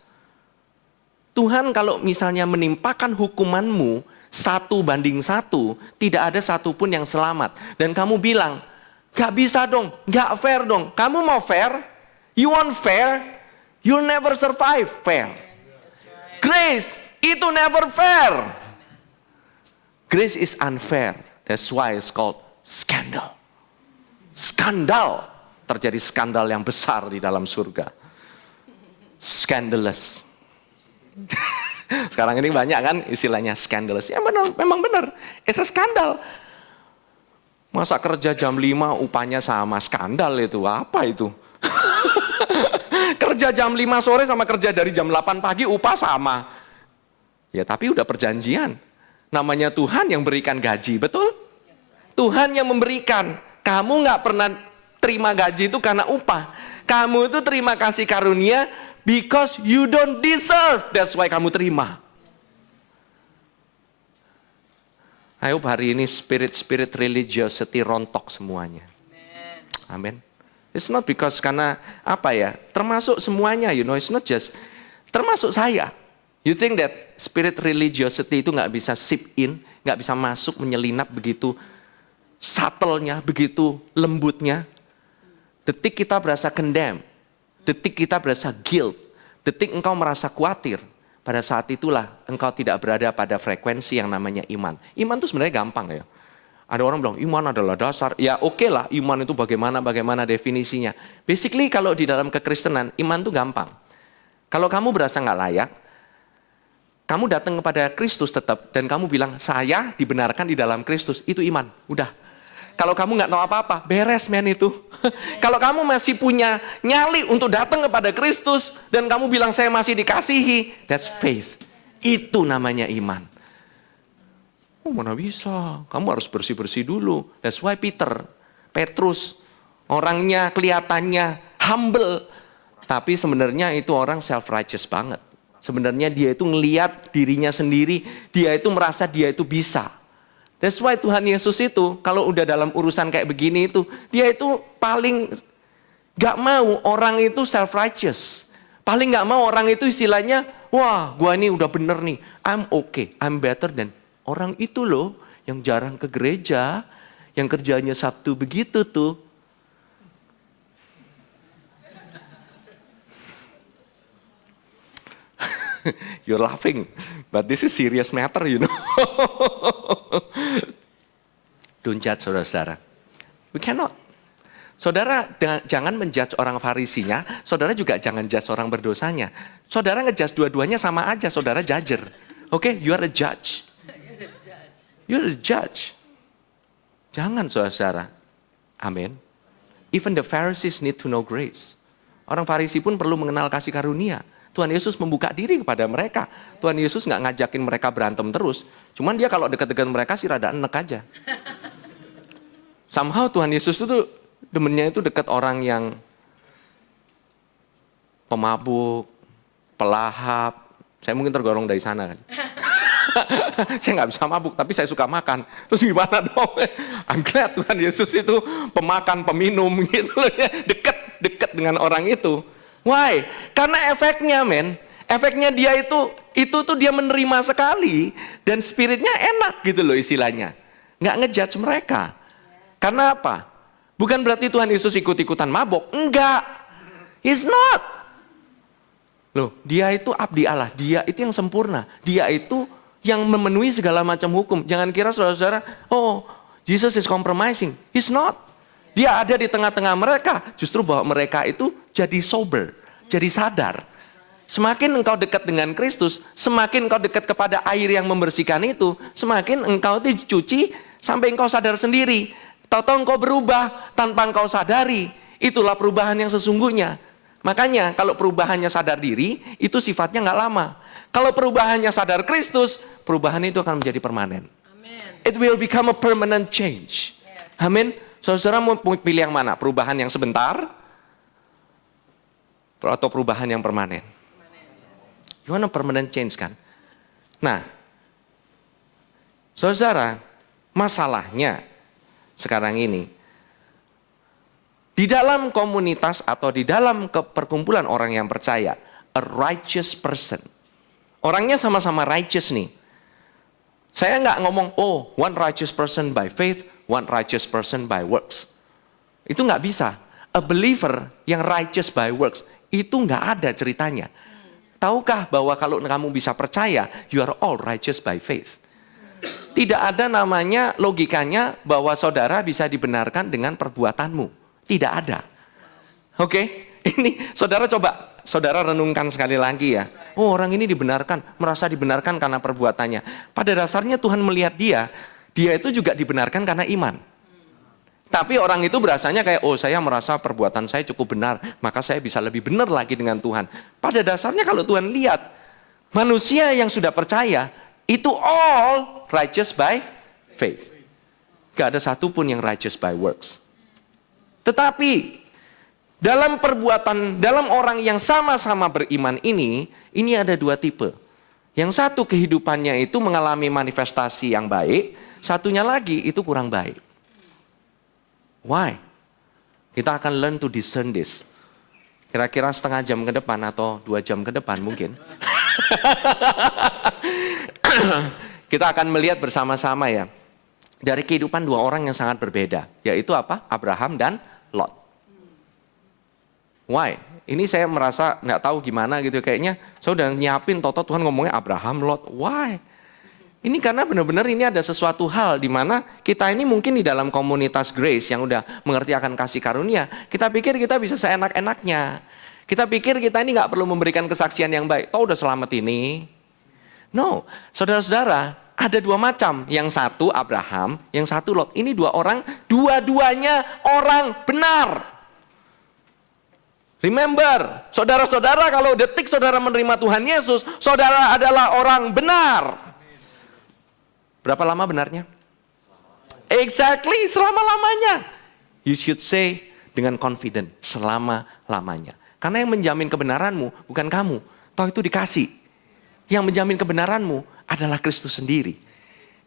Tuhan kalau misalnya menimpakan hukumanmu 1:1, tidak ada satupun yang selamat. Dan kamu bilang, gak bisa dong, gak fair dong. Kamu mau fair? You want fair? You'll never survive fair. Grace, itu never fair. Grace is unfair. That's why it's called scandal. Skandal. Terjadi skandal yang besar di dalam surga. Scandalous. Sekarang ini banyak kan istilahnya scandalous. Ya benar, memang benar. It's a skandal. Masa kerja jam 5 upahnya sama, skandal itu. Apa itu? Kerja jam 5 sore sama kerja dari jam 8 pagi upah sama. Ya tapi udah perjanjian. Namanya Tuhan yang berikan gaji, betul? Tuhan yang memberikan. Kamu nggak pernah terima gaji itu karena upah. Kamu itu terima kasih karunia because you don't deserve. That's why kamu terima. I hope hari ini spirit religiosity rontok semuanya. Amin. It's not because karena apa ya, termasuk semuanya, it's not just, termasuk saya. You think that spirit religiosity itu nggak bisa sip in, nggak bisa masuk menyelinap begitu subtle-nya, begitu lembutnya. Detik kita berasa condemn, detik kita berasa guilt, detik engkau merasa khawatir. Pada saat itulah engkau tidak berada pada frekuensi yang namanya iman. Iman itu sebenarnya gampang ya. Ada orang bilang iman adalah dasar. Ya oke lah, iman itu bagaimana definisinya. Basically kalau di dalam kekristenan, iman itu gampang. Kalau kamu berasa nggak layak, kamu datang kepada Kristus tetap dan kamu bilang saya dibenarkan di dalam Kristus, itu iman. Udah. Kalau kamu nggak tahu apa-apa, beres men itu. Kalau kamu masih punya nyali untuk datang kepada Kristus dan kamu bilang saya masih dikasihi, that's faith. Itu namanya iman. Oh mana bisa, kamu harus bersih-bersih dulu. That's why Petrus, orangnya kelihatannya humble, tapi sebenarnya itu orang self-righteous banget. Sebenarnya dia itu ngelihat dirinya sendiri, dia itu merasa dia itu bisa. That's why Tuhan Yesus itu, kalau udah dalam urusan kayak begini itu, dia itu paling gak mau orang itu self-righteous. Paling gak mau orang itu istilahnya, wah gua ini udah bener nih, I'm okay, I'm better than orang itu loh, yang jarang ke gereja, yang kerjanya Sabtu begitu tuh. You're laughing, but this is serious matter, Don't judge saudara-saudara. We cannot. Saudara jangan menjudge orang Farisinya, saudara juga jangan judge orang berdosanya. Saudara ngejudge dua-duanya sama aja, saudara judger. Oke, you are a judge. You're a judge. Jangan saudara-saudara. Amin. Even the Pharisees need to know grace. Orang Farisi pun perlu mengenal kasih karunia. Tuhan Yesus membuka diri kepada mereka. Tuhan Yesus nggak ngajakin mereka berantem terus. Cuman dia kalau dekat-dekat mereka sih rada enek aja. Somehow Tuhan Yesus itu demennya itu dekat orang yang pemabuk, pelahap. Saya mungkin tergolong dari sana kan. Saya nggak bisa mabuk, tapi saya suka makan. Terus gimana dong? I'm glad Tuhan Yesus itu pemakan, peminum gitu loh ya. Dekat dengan orang itu. Why? Karena efeknya efeknya dia itu tuh dia menerima sekali dan spiritnya enak gitu loh istilahnya. Nggak ngejudge mereka. Karena apa? Bukan berarti Tuhan Yesus ikut-ikutan mabok. Enggak. He's not. Loh, dia itu abdi Allah. Dia itu yang sempurna. Dia itu yang memenuhi segala macam hukum. Jangan kira saudara-saudara, oh Jesus is compromising. He's not. Dia ada di tengah-tengah mereka. Justru bahwa mereka itu jadi sober, jadi sadar. Semakin engkau dekat dengan Kristus, semakin engkau dekat kepada air yang membersihkan itu, semakin engkau dicuci sampai engkau sadar sendiri. Tahu-tahu engkau berubah tanpa engkau sadari. Itulah perubahan yang sesungguhnya. Makanya kalau perubahannya sadar diri, itu sifatnya nggak lama. Kalau perubahannya sadar Kristus, perubahan itu akan menjadi permanen. Amen. It will become a permanent change. Yes. Amin. Saudara mau pilih yang mana? Perubahan yang sebentar atau perubahan yang permanen? You want a permanent change kan? Nah, saudara, masalahnya sekarang ini, di dalam komunitas atau di dalam perkumpulan orang yang percaya, a righteous person, orangnya sama-sama righteous nih. Saya nggak ngomong, oh one righteous person by faith, one righteous person by works. Itu nggak bisa. A believer yang righteous by works, itu nggak ada ceritanya. Tahukah bahwa kalau kamu bisa percaya, you are all righteous by faith. Tidak ada namanya logikanya bahwa saudara bisa dibenarkan dengan perbuatanmu. Tidak ada. Oke? Ini saudara coba, saudara renungkan sekali lagi ya. Oh, orang ini dibenarkan, merasa dibenarkan karena perbuatannya. Pada dasarnya Tuhan melihat dia itu juga dibenarkan karena iman. Tapi orang itu berasanya kayak, oh saya merasa perbuatan saya cukup benar, maka saya bisa lebih benar lagi dengan Tuhan. Pada dasarnya kalau Tuhan lihat, manusia yang sudah percaya, itu all righteous by faith. Gak ada satupun yang righteous by works. Tetapi, dalam perbuatan, dalam orang yang sama-sama beriman ini ada dua tipe. Yang satu kehidupannya itu mengalami manifestasi yang baik, satunya lagi itu kurang baik. Why? Kita akan learn to discern this. Kira-kira setengah jam ke depan atau 2 jam ke depan mungkin. Kita akan melihat bersama-sama ya. Dari kehidupan dua orang yang sangat berbeda. Yaitu apa? Abraham dan Lot. Why? Ini saya merasa nggak tahu gimana gitu. Kayaknya saya udah nyiapin, toto Tuhan ngomongnya Abraham, Lot. Why? Ini karena benar-benar ini ada sesuatu hal di mana kita ini mungkin di dalam komunitas Grace yang udah mengerti akan kasih karunia, kita pikir kita bisa seenak-enaknya. Kita pikir kita ini nggak perlu memberikan kesaksian yang baik. Toh udah selamat ini. No, saudara-saudara, ada dua macam. Yang satu Abraham, yang satu Lot. Ini dua orang, dua-duanya orang benar. Remember, saudara-saudara kalau detik saudara menerima Tuhan Yesus, saudara adalah orang benar. Berapa lama benarnya? Exactly, selama-lamanya. You should say dengan confident, selama-lamanya. Karena yang menjamin kebenaranmu bukan kamu. Toh itu dikasih. Yang menjamin kebenaranmu adalah Kristus sendiri.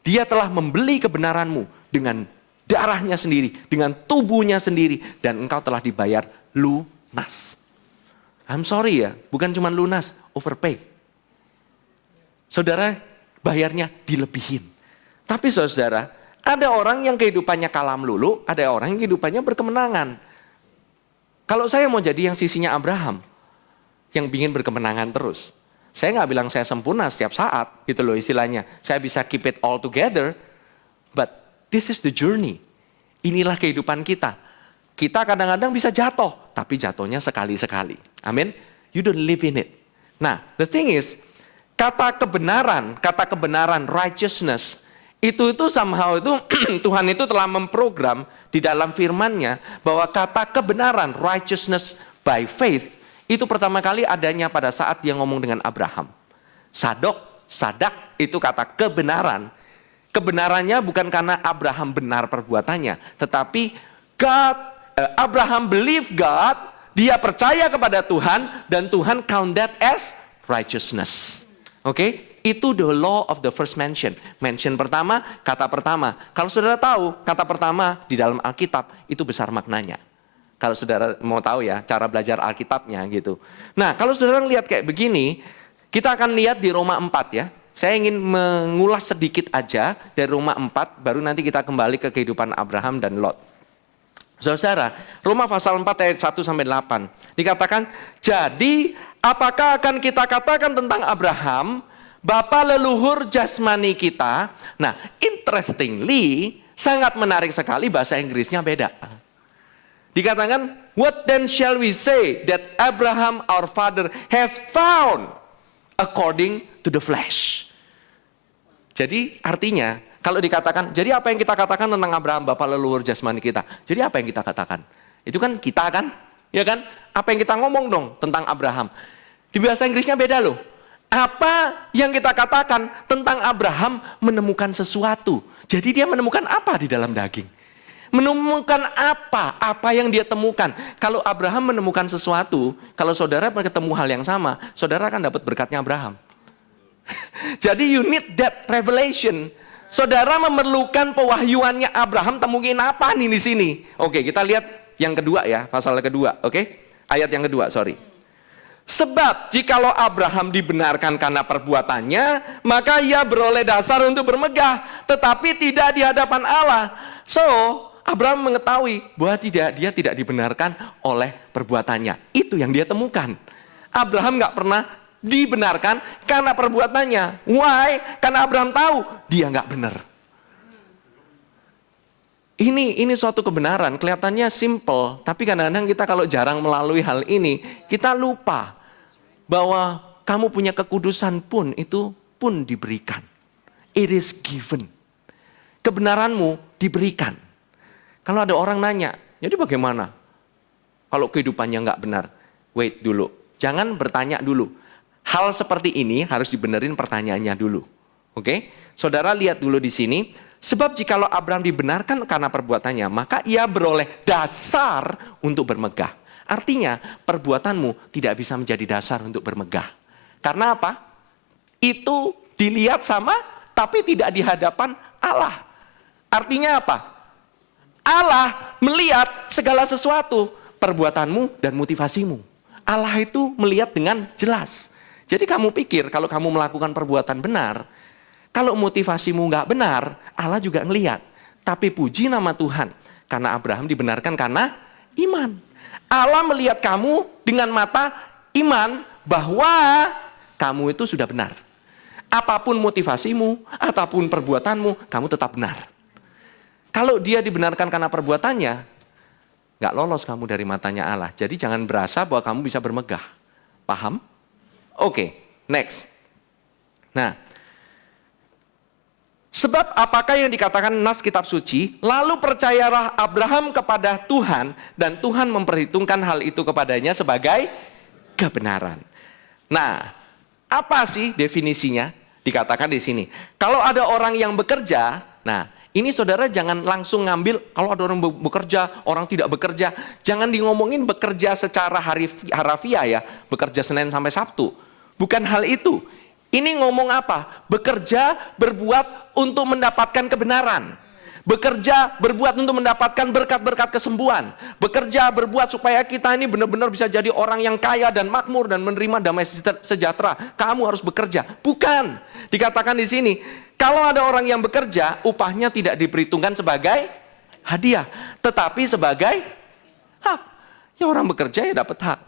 Dia telah membeli kebenaranmu dengan darahnya sendiri, dengan tubuhnya sendiri. Dan engkau telah dibayar lunas. I'm sorry ya, bukan cuma lunas, overpay. Saudara bayarnya dilebihin. Tapi saudara, ada orang yang kehidupannya kalam lulu, ada orang yang kehidupannya berkemenangan. Kalau saya mau jadi yang sisinya Abraham, yang ingin berkemenangan terus. Saya nggak bilang saya sempurna setiap saat, gitu loh istilahnya. Saya bisa keep it all together, but this is the journey. Inilah kehidupan kita. Kita kadang-kadang bisa jatuh, tapi jatuhnya sekali-sekali. Amin. You don't live in it. Nah, the thing is, kata kebenaran, righteousness, itu somehow itu Tuhan itu telah memprogram di dalam firman-Nya bahwa kata kebenaran, righteousness by faith, itu pertama kali adanya pada saat dia ngomong dengan Abraham. Sadak itu kata kebenaran. Kebenarannya bukan karena Abraham benar perbuatannya, tetapi Abraham believe God, dia percaya kepada Tuhan dan Tuhan count that as righteousness. Oke? Itu the law of the first mention. Mention pertama, kata pertama. Kalau saudara tahu, kata pertama di dalam Alkitab itu besar maknanya. Kalau saudara mau tahu ya, cara belajar Alkitabnya gitu. Nah, kalau saudara lihat kayak begini, kita akan lihat di Roma 4 ya. Saya ingin mengulas sedikit aja dari Roma 4, baru nanti kita kembali ke kehidupan Abraham dan Lot. Saudara, Roma pasal 4 ayat 1-8. Dikatakan, jadi apakah akan kita katakan tentang Abraham, bapa leluhur jasmani kita? Nah, interestingly, sangat menarik sekali bahasa Inggrisnya beda. Dikatakan, what then shall we say that Abraham our father has found according to the flesh? Jadi artinya, kalau dikatakan, jadi apa yang kita katakan tentang Abraham, bapa leluhur jasmani kita? Jadi apa yang kita katakan? Itu kan kita kan? Ya kan? Apa yang kita ngomong dong tentang Abraham? Di bahasa Inggrisnya beda loh. Apa yang kita katakan tentang Abraham menemukan sesuatu. Jadi dia menemukan apa di dalam daging? Menemukan apa? Apa yang dia temukan? Kalau Abraham menemukan sesuatu, kalau saudara ketemu hal yang sama, saudara akan dapat berkatnya Abraham. Jadi you need that revelation. Saudara memerlukan pewahyuannya Abraham, temuin apa nih di sini? Oke, kita lihat yang kedua ya, pasal kedua. Oke, ayat yang kedua, sorry. Sebab jikalau Abraham dibenarkan karena perbuatannya, maka ia beroleh dasar untuk bermegah, tetapi tidak di hadapan Allah. So, Abraham mengetahui bahwa dia tidak dibenarkan oleh perbuatannya. Itu yang dia temukan. Abraham nggak pernah dibenarkan karena perbuatannya. Why? Karena Abraham tahu dia nggak benar. Ini suatu kebenaran, kelihatannya simple, tapi kadang-kadang kita kalau jarang melalui hal ini, kita lupa bahwa kamu punya kekudusan pun itu pun diberikan. It is given. Kebenaranmu diberikan. Kalau ada orang nanya, jadi bagaimana kalau kehidupannya nggak benar? Wait dulu, jangan bertanya dulu. Hal seperti ini harus dibenerin pertanyaannya dulu. Oke? Saudara lihat dulu di sini. Sebab jikalau Abraham dibenarkan karena perbuatannya, maka ia beroleh dasar untuk bermegah. Artinya perbuatanmu tidak bisa menjadi dasar untuk bermegah. Karena apa? Itu dilihat sama, tapi tidak di hadapan Allah. Artinya apa? Allah melihat segala sesuatu, perbuatanmu dan motivasimu. Allah itu melihat dengan jelas. Jadi kamu pikir kalau kamu melakukan perbuatan benar, kalau motivasimu nggak benar, Allah juga ngelihat. Tapi puji nama Tuhan, karena Abraham dibenarkan karena iman. Allah melihat kamu dengan mata iman bahwa kamu itu sudah benar. Apapun motivasimu, ataupun perbuatanmu, kamu tetap benar. Kalau dia dibenarkan karena perbuatannya, nggak lolos kamu dari matanya Allah. Jadi jangan berasa bahwa kamu bisa bermegah. Paham? Oke, next. Nah, sebab apakah yang dikatakan nas kitab suci, lalu percayalah Abraham kepada Tuhan, dan Tuhan memperhitungkan hal itu kepadanya sebagai kebenaran. Nah, apa sih definisinya? Dikatakan di sini. Kalau ada orang yang bekerja, nah ini saudara jangan langsung ngambil, kalau ada orang bekerja, orang tidak bekerja, jangan ngomongin bekerja secara harafiah ya, bekerja Senin sampai Sabtu. Bukan hal itu. Ini ngomong apa? Bekerja, berbuat untuk mendapatkan kebenaran. Bekerja, berbuat untuk mendapatkan berkat-berkat kesembuhan. Bekerja, berbuat supaya kita ini benar-benar bisa jadi orang yang kaya dan makmur dan menerima damai sejahtera. Kamu harus bekerja. Bukan. Dikatakan di sini, kalau ada orang yang bekerja, upahnya tidak diperhitungkan sebagai hadiah, tetapi sebagai hak. Ya orang bekerja ya dapat hak.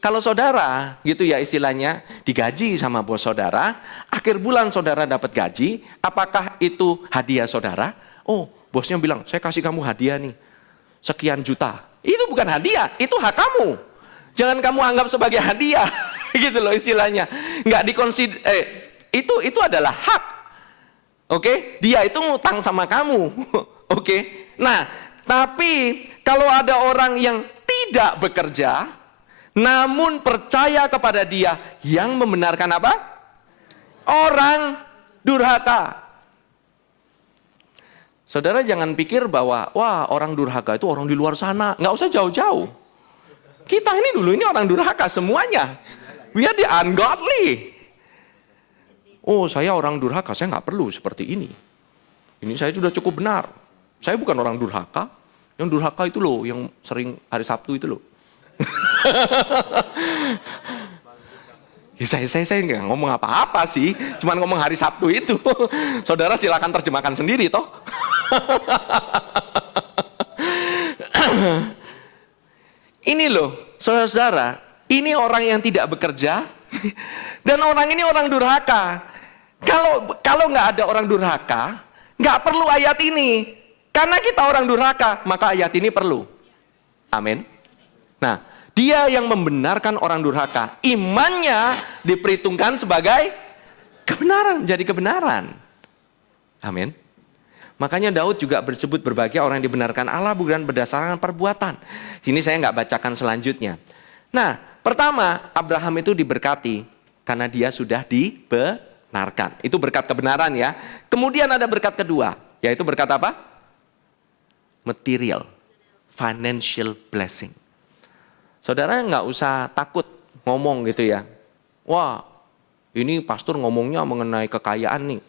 Kalau saudara, gitu ya istilahnya, digaji sama bos saudara, akhir bulan saudara dapat gaji, apakah itu hadiah saudara? Oh, bosnya bilang, saya kasih kamu hadiah nih, sekian juta. Itu bukan hadiah, itu hak kamu. Jangan kamu anggap sebagai hadiah, gitu loh istilahnya. Nggak dikonsider, itu adalah hak. Oke, dia itu ngutang sama kamu. Oke, nah, tapi kalau ada orang yang tidak bekerja, namun percaya kepada dia yang membenarkan apa? Orang durhaka. Saudara jangan pikir bahwa, wah orang durhaka itu orang di luar sana. Nggak usah jauh-jauh. Kita ini dulu ini orang durhaka semuanya. We are the ungodly. Oh saya orang durhaka, saya nggak perlu seperti ini. Ini saya sudah cukup benar. Saya bukan orang durhaka. Yang durhaka itu loh, yang sering hari Sabtu itu loh. Ya, saya nggak ngomong apa-apa sih, cuman ngomong hari Sabtu itu. Saudara silakan terjemahkan sendiri toh. Ini loh, saudara-saudara, ini orang yang tidak bekerja dan orang ini orang durhaka. Kalau nggak ada orang durhaka, nggak perlu ayat ini. Karena kita orang durhaka, maka ayat ini perlu. Amin. Nah, dia yang membenarkan orang durhaka, imannya diperhitungkan sebagai kebenaran, jadi kebenaran. Amin. Makanya Daud juga disebut berbahagia orang yang dibenarkan Allah bukan berdasarkan perbuatan. Sini saya nggak bacakan selanjutnya. Nah, pertama Abraham itu diberkati karena dia sudah dibenarkan. Itu berkat kebenaran ya. Kemudian ada berkat kedua, yaitu berkat apa? Material, financial blessing. Saudara nggak usah takut ngomong gitu ya. Wah, ini pastor ngomongnya mengenai kekayaan nih.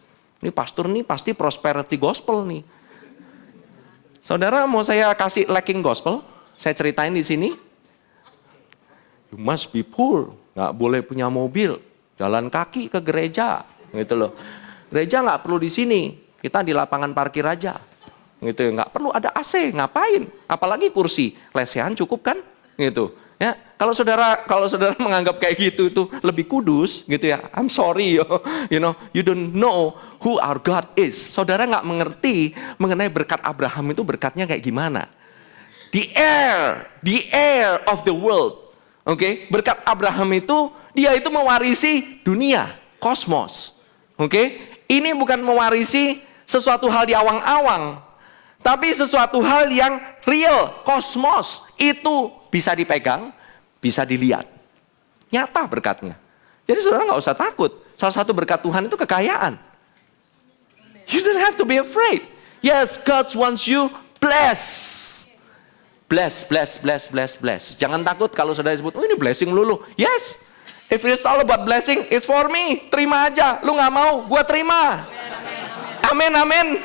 Ini pastor nih pasti prosperity gospel nih. Saudara mau saya kasih lacking gospel? Saya ceritain di sini. You must be poor, nggak boleh punya mobil, jalan kaki ke gereja, gitu loh. Gereja nggak perlu di sini, kita di lapangan parkir aja, gitu. Nggak perlu ada AC, ngapain? Apalagi kursi, lesehan cukup kan, gitu. Ya, Kalau saudara menganggap kayak gitu itu lebih kudus gitu ya. I'm sorry you don't know who our God is. Saudara nggak mengerti mengenai berkat Abraham itu berkatnya kayak gimana. The heir of the world. Oke, berkat Abraham itu dia itu mewarisi dunia, kosmos. Oke, ini bukan mewarisi sesuatu hal di awang-awang, tapi sesuatu hal yang real, kosmos. Itu bisa dipegang, bisa dilihat. Nyata berkatnya. Jadi saudara nggak usah takut. Salah satu berkat Tuhan itu kekayaan. You don't have to be afraid. Yes, God wants you blessed. Bless. Jangan takut kalau saudara disebut, ini blessing lulu. Yes, if it's all about blessing, it's for me. Terima aja. Lu nggak mau, gua terima. Amin.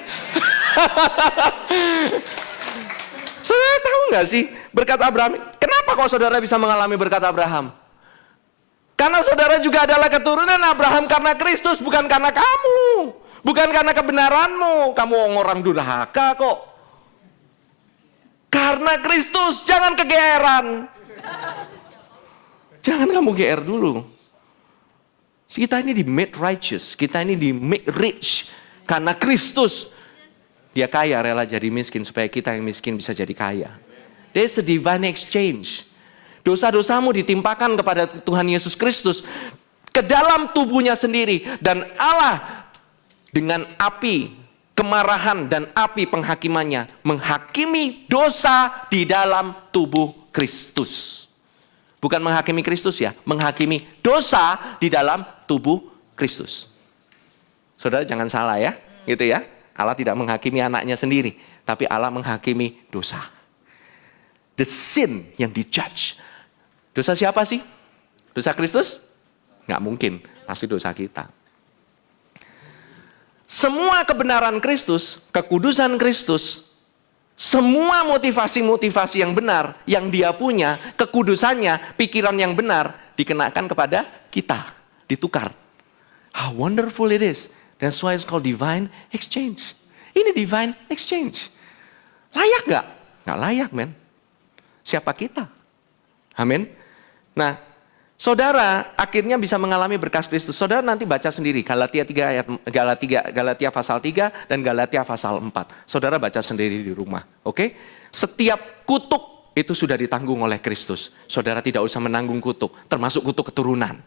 Saudara tahu nggak sih berkat Abraham? Kenapa kok saudara bisa mengalami berkat Abraham? Karena saudara juga adalah keturunan Abraham karena Kristus, bukan karena kamu. Bukan karena kebenaranmu. Kamu orang durhaka kok. Karena Kristus, jangan kegeeran. Jangan kamu GR dulu. Kita ini di made righteous, kita ini di made rich. Karena Kristus, dia kaya rela jadi miskin supaya kita yang miskin bisa jadi kaya. There's a divine exchange. Dosa-dosamu ditimpakan kepada Tuhan Yesus Kristus ke dalam tubuhnya sendiri. Dan Allah dengan api kemarahan dan api penghakimannya menghakimi dosa di dalam tubuh Kristus. Bukan menghakimi Kristus ya, menghakimi dosa di dalam tubuh Kristus. Saudara jangan salah ya, gitu ya. Allah tidak menghakimi anaknya sendiri, tapi Allah menghakimi dosa. The sin yang dijudge. Dosa siapa sih? Dosa Kristus? Nggak mungkin, pasti dosa kita. Semua kebenaran Kristus, kekudusan Kristus, semua motivasi-motivasi yang benar yang dia punya, kekudusannya, pikiran yang benar dikenakan kepada kita, ditukar. How wonderful it is. That's why it's called divine exchange. Ini divine exchange. Layak nggak? Nggak layak, men. Siapa kita? Amin. Nah, saudara akhirnya bisa mengalami berkat Kristus. Saudara nanti baca sendiri Galatia 3 ayat Galatia pasal 3 dan Galatia pasal 4. Saudara baca sendiri di rumah, oke? Setiap kutuk itu sudah ditanggung oleh Kristus. Saudara tidak usah menanggung kutuk, termasuk kutuk keturunan.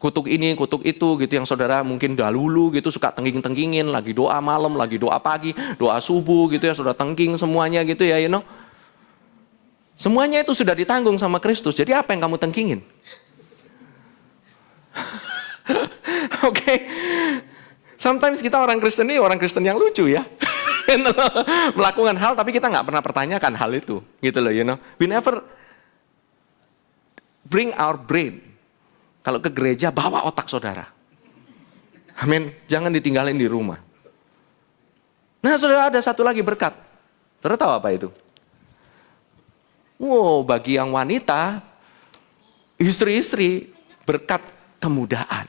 Kutuk ini, kutuk itu gitu yang saudara mungkin dahulu gitu suka tengking-tengkingin, lagi doa malam, lagi doa pagi, doa subuh gitu ya, saudara tengking semuanya gitu ya, Semuanya itu sudah ditanggung sama Kristus. Jadi apa yang kamu tengkingin? Oke. Sometimes kita orang Kristen ini orang Kristen yang lucu ya. Melakukan hal tapi kita nggak pernah pertanyakan hal itu. Gitu loh, We never bring our brain. Kalau ke gereja bawa otak saudara. Amin. Jangan ditinggalin di rumah. Nah, saudara ada satu lagi berkat. Saudara tahu apa itu? Wow, bagi yang wanita, istri-istri berkat kemudaan.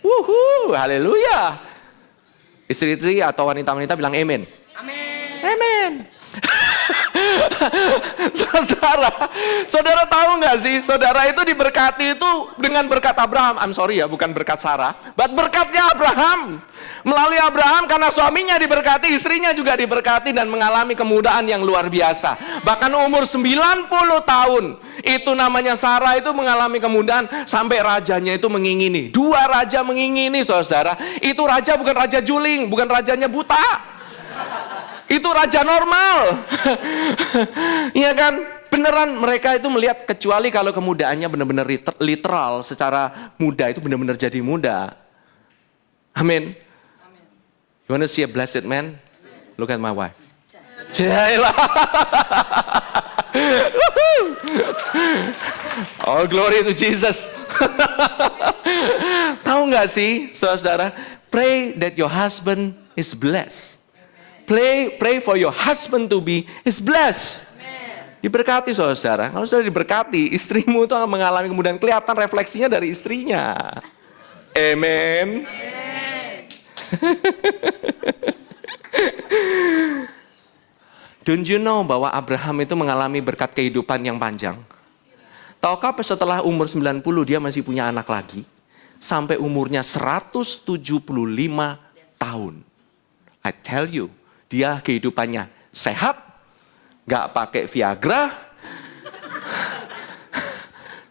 Wuhu, haleluya. Istri-istri atau wanita-wanita bilang amin. Amin. Saudara tahu nggak sih, saudara itu diberkati itu dengan berkat Abraham. I'm sorry ya, bukan berkat Sarah, but berkatnya Abraham. Melalui Abraham karena suaminya diberkati, istrinya juga diberkati dan mengalami kemudahan yang luar biasa. Bahkan umur 90 tahun, itu namanya Sarah itu mengalami kemudahan sampai rajanya itu mengingini. 2 raja mengingini, saudara. Itu raja bukan raja juling, bukan rajanya buta. Itu raja normal. Iya kan? Beneran mereka itu melihat kecuali kalau kemudaannya benar-benar literal, secara muda itu benar-benar jadi muda. Amin. You want to see a blessed man? Look at my wife. Jailah. Oh, glory to Jesus. Tahu nggak sih, saudara? Pray that your husband is blessed. Pray for your husband to be is blessed. Diberkati saudara. Kalau sudah diberkati, istrimu itu akan mengalami kemudahan, kelihatan refleksinya dari istrinya. Amen. Don't you know bahwa Abraham itu mengalami berkat kehidupan yang panjang? Tahukah setelah umur 90 dia masih punya anak lagi? Sampai umurnya 175 tahun. I tell you, dia kehidupannya sehat, gak pakai Viagra.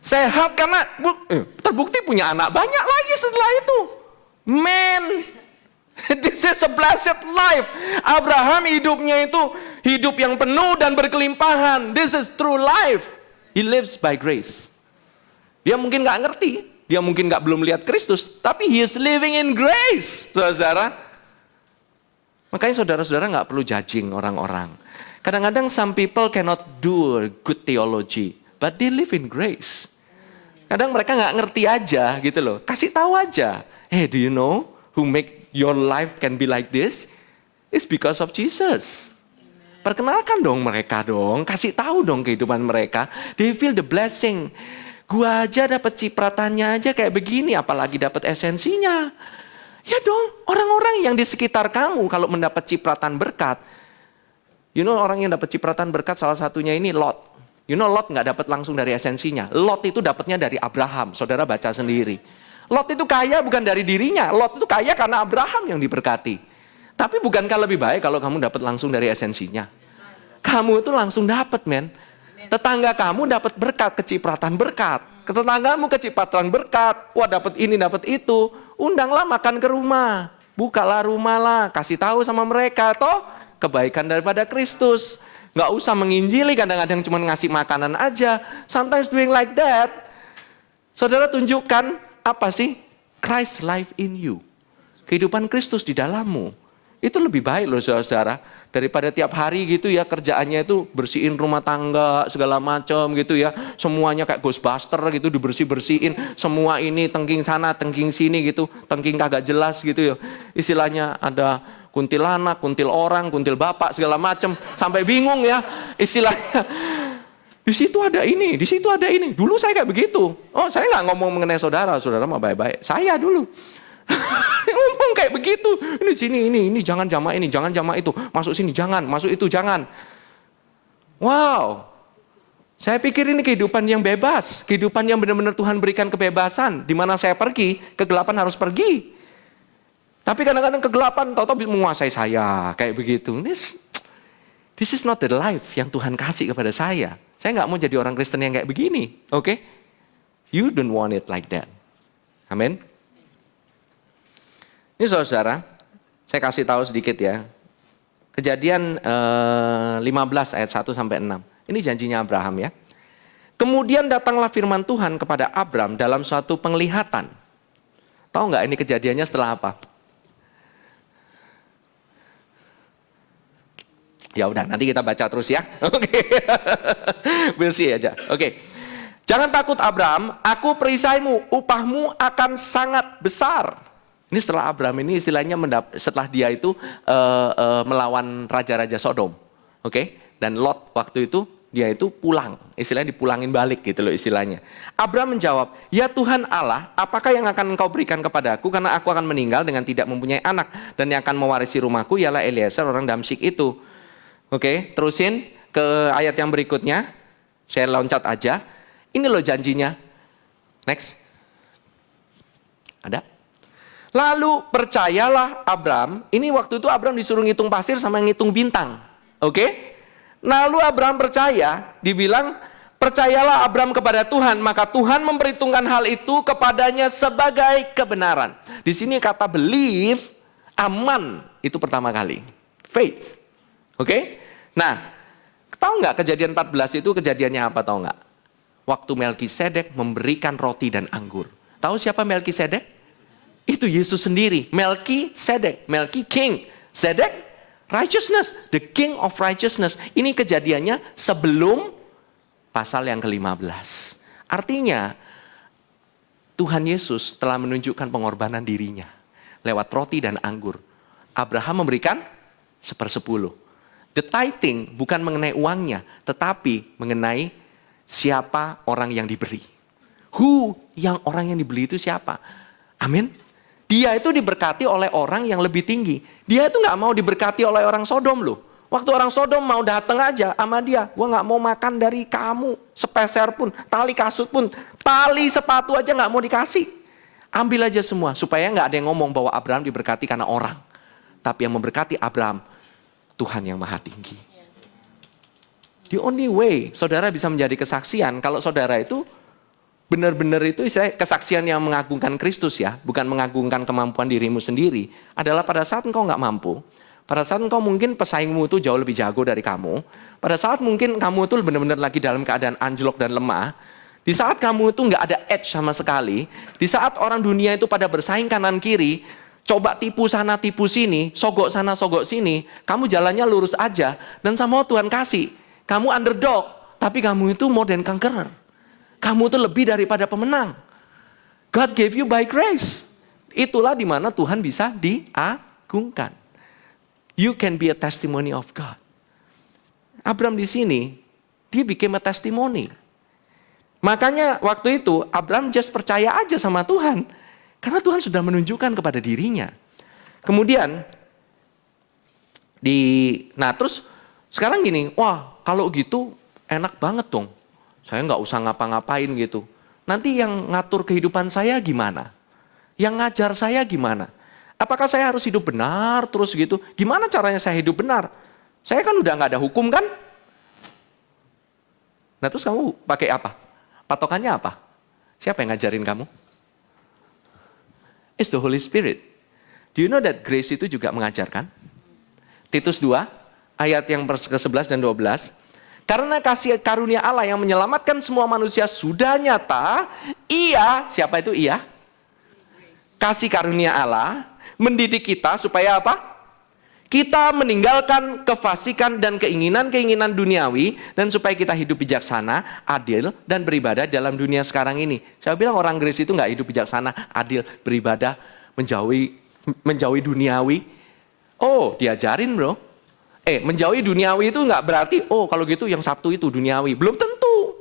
Sehat karena terbukti punya anak banyak lagi setelah itu. Man, this is a blessed life. Abraham hidupnya itu hidup yang penuh dan berkelimpahan. This is true life. He lives by grace. Dia mungkin gak ngerti, dia mungkin belum lihat Kristus, tapi he is living in grace, saudara. Makanya saudara-saudara gak perlu judging orang-orang. Kadang-kadang some people cannot do good theology, but they live in grace. Kadang mereka gak ngerti aja gitu loh, kasih tahu aja. Hey, do you know who make your life can be like this? It's because of Jesus. Perkenalkan dong mereka dong, kasih tahu dong kehidupan mereka. They feel the blessing. Gua aja dapat cipratannya aja kayak begini, apalagi dapat esensinya. Ya dong, orang-orang yang di sekitar kamu kalau mendapat cipratan berkat. You know orang yang dapat cipratan berkat salah satunya ini Lot. You know Lot nggak dapat langsung dari esensinya. Lot itu dapatnya dari Abraham, saudara baca sendiri. Lot itu kaya bukan dari dirinya, Lot itu kaya karena Abraham yang diberkati. Tapi bukankah lebih baik kalau kamu dapat langsung dari esensinya? Kamu itu langsung dapat, men. Tetangga kamu dapat berkat, kecipratan berkat. Tetanggamu kecipratan berkat, wah dapat ini, dapat itu. Undanglah makan ke rumah, bukalah rumah lah, kasih tahu sama mereka, toh kebaikan daripada Kristus. Nggak usah menginjili, kadang-kadang cuma ngasih makanan aja. Sometimes doing like that. Saudara tunjukkan apa sih? Christ life in you. Kehidupan Kristus di dalammu. Itu lebih baik loh saudara. Daripada tiap hari gitu ya kerjaannya itu bersihin rumah tangga segala macam gitu ya. Semuanya kayak Ghostbuster gitu dibersih-bersihin. Semua ini tengking sana, tengking sini gitu. Tengking kagak jelas gitu ya. Istilahnya ada kuntilanak, kuntil orang, kuntil bapak segala macam. Sampai bingung ya istilahnya. Di situ ada ini, di situ ada ini. Dulu saya kayak begitu. Oh saya nggak ngomong mengenai saudara, saudara mah baik-baik. Saya dulu. Ngomong kayak begitu, ini sini, ini jangan jamaah ini, jangan jamaah itu, masuk sini jangan, masuk itu jangan. Wow, saya pikir ini kehidupan yang bebas, kehidupan yang benar-benar Tuhan berikan kebebasan, di mana saya pergi, kegelapan harus pergi. Tapi kadang-kadang kegelapan tahu-tahu menguasai saya, kayak begitu. This is not the life yang Tuhan kasih kepada saya. Saya nggak mau jadi orang Kristen yang kayak begini, oke? You don't want it like that. Amin. Ini saudara, saya kasih tahu sedikit ya. Kejadian 15 ayat 1 sampai 6. Ini janjinya Abraham ya. Kemudian datanglah firman Tuhan kepada Abram dalam suatu penglihatan. Tahu nggak ini kejadiannya setelah apa? Ya udah, nanti kita baca terus ya. Oke. Bersih aja. Oke. Jangan takut Abram, aku perisaimu, upahmu akan sangat besar. Ini setelah Abraham ini istilahnya setelah dia itu melawan raja-raja Sodom. Oke? Dan Lot waktu itu dia itu pulang. Istilahnya dipulangin balik gitu loh istilahnya. Abraham menjawab, "Ya Tuhan Allah, apakah yang akan Engkau berikan kepadaku karena aku akan meninggal dengan tidak mempunyai anak dan yang akan mewarisi rumahku ialah Eliezer orang Damsyik itu." Oke, terusin ke ayat yang berikutnya. Saya loncat aja. Ini loh janjinya. Next. Ada? Lalu percayalah Abram, ini waktu itu Abram disuruh ngitung pasir sama ngitung bintang. Oke? Lalu Abram percaya, dibilang, percayalah Abram kepada Tuhan, maka Tuhan memperhitungkan hal itu kepadanya sebagai kebenaran. Di sini kata believe, aman, itu pertama kali. Faith. Oke? Nah, tahu nggak kejadian 14 itu kejadiannya apa, tahu nggak? Waktu Melkisedek memberikan roti dan anggur. Tahu siapa Melkisedek? Itu Yesus sendiri. Melkisedek, Melki king, Sedek righteousness, the king of righteousness. Ini kejadiannya sebelum pasal yang ke-15. Artinya Tuhan Yesus telah menunjukkan pengorbanan dirinya lewat roti dan anggur. Abraham memberikan 1/10. The tithing bukan mengenai uangnya, tetapi mengenai siapa orang yang diberi. Orang yang dibeli itu siapa? Amin. Dia itu diberkati oleh orang yang lebih tinggi. Dia itu nggak mau diberkati oleh orang Sodom loh. Waktu orang Sodom mau datang aja sama dia, gue nggak mau makan dari kamu sepeser pun, tali kasut pun, tali sepatu aja nggak mau dikasih. Ambil aja semua supaya nggak ada yang ngomong bahwa Abraham diberkati karena orang, tapi yang memberkati Abraham Tuhan yang Maha Tinggi. The only way saudara bisa menjadi kesaksian kalau saudara itu benar-benar itu kesaksian yang mengagungkan Kristus ya, bukan mengagungkan kemampuan dirimu sendiri, adalah pada saat engkau nggak mampu. Pada saat engkau mungkin pesaingmu itu jauh lebih jago dari kamu. Pada saat mungkin kamu itu benar-benar lagi dalam keadaan anjlok dan lemah. Di saat kamu itu nggak ada edge sama sekali. Di saat orang dunia itu pada bersaing kanan kiri. Coba tipu sana tipu sini. Sogok sana sogok sini. Kamu jalannya lurus aja. Dan sama Tuhan kasih. Kamu underdog. Tapi kamu itu more than conqueror. Kamu itu lebih daripada pemenang. God gave you by grace. Itulah di mana Tuhan bisa diagungkan. You can be a testimony of God. Abraham di sini, dia became a testimony. Makanya waktu itu Abraham just percaya aja sama Tuhan. Karena Tuhan sudah menunjukkan kepada dirinya. Kemudian, nah terus sekarang gini, wah kalau gitu enak banget dong. Saya nggak usah ngapa-ngapain gitu. Nanti yang ngatur kehidupan saya gimana? Yang ngajar saya gimana? Apakah saya harus hidup benar terus gitu? Gimana caranya saya hidup benar? Saya kan udah nggak ada hukum kan? Nah terus kamu pakai apa? Patokannya apa? Siapa yang ngajarin kamu? It's the Holy Spirit. Do you know that grace itu juga mengajarkan? Titus 2, ayat yang ke-11 dan 12. Karena kasih karunia Allah yang menyelamatkan semua manusia sudah nyata, siapa itu ia? Kasih karunia Allah mendidik kita supaya apa? Kita meninggalkan kefasikan dan keinginan-keinginan duniawi dan supaya kita hidup bijaksana, adil dan beribadah dalam dunia sekarang ini. Saya bilang orang Grace itu nggak hidup bijaksana, adil, beribadah, menjauhi duniawi. Oh, diajarin bro. Menjauhi duniawi itu nggak berarti kalau gitu yang Sabtu itu duniawi. Belum tentu.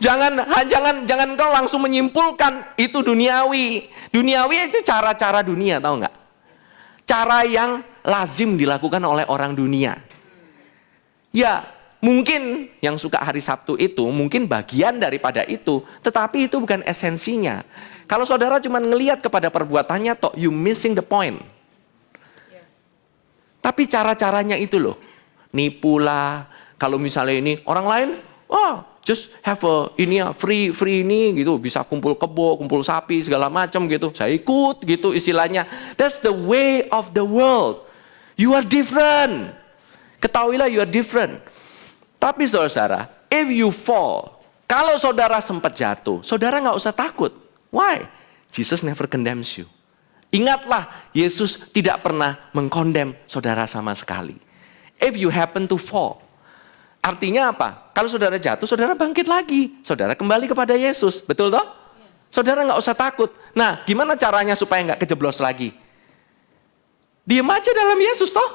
Jangan kau langsung menyimpulkan itu duniawi. Duniawi itu cara-cara dunia, tahu nggak? Cara yang lazim dilakukan oleh orang dunia. Ya, mungkin yang suka hari Sabtu itu mungkin bagian daripada itu, tetapi itu bukan esensinya. Kalau saudara cuma ngelihat kepada perbuatannya, you missing the point. Tapi cara-caranya itu loh, nipu lah. Kalau misalnya ini orang lain, just have free ini gitu, bisa kumpul kebo, kumpul sapi segala macam gitu. Saya ikut gitu istilahnya. That's the way of the world. You are different. Ketahuilah you are different. Tapi saudara, if you fall, kalau saudara sempat jatuh, saudara nggak usah takut. Why? Jesus never condemns you. Ingatlah, Yesus tidak pernah mengkondem saudara sama sekali. If you happen to fall, artinya apa? Kalau saudara jatuh, saudara bangkit lagi. Saudara kembali kepada Yesus. Betul toh? Yes. Saudara nggak usah takut. Nah, gimana caranya supaya nggak kejeblos lagi? Diam aja dalam Yesus toh.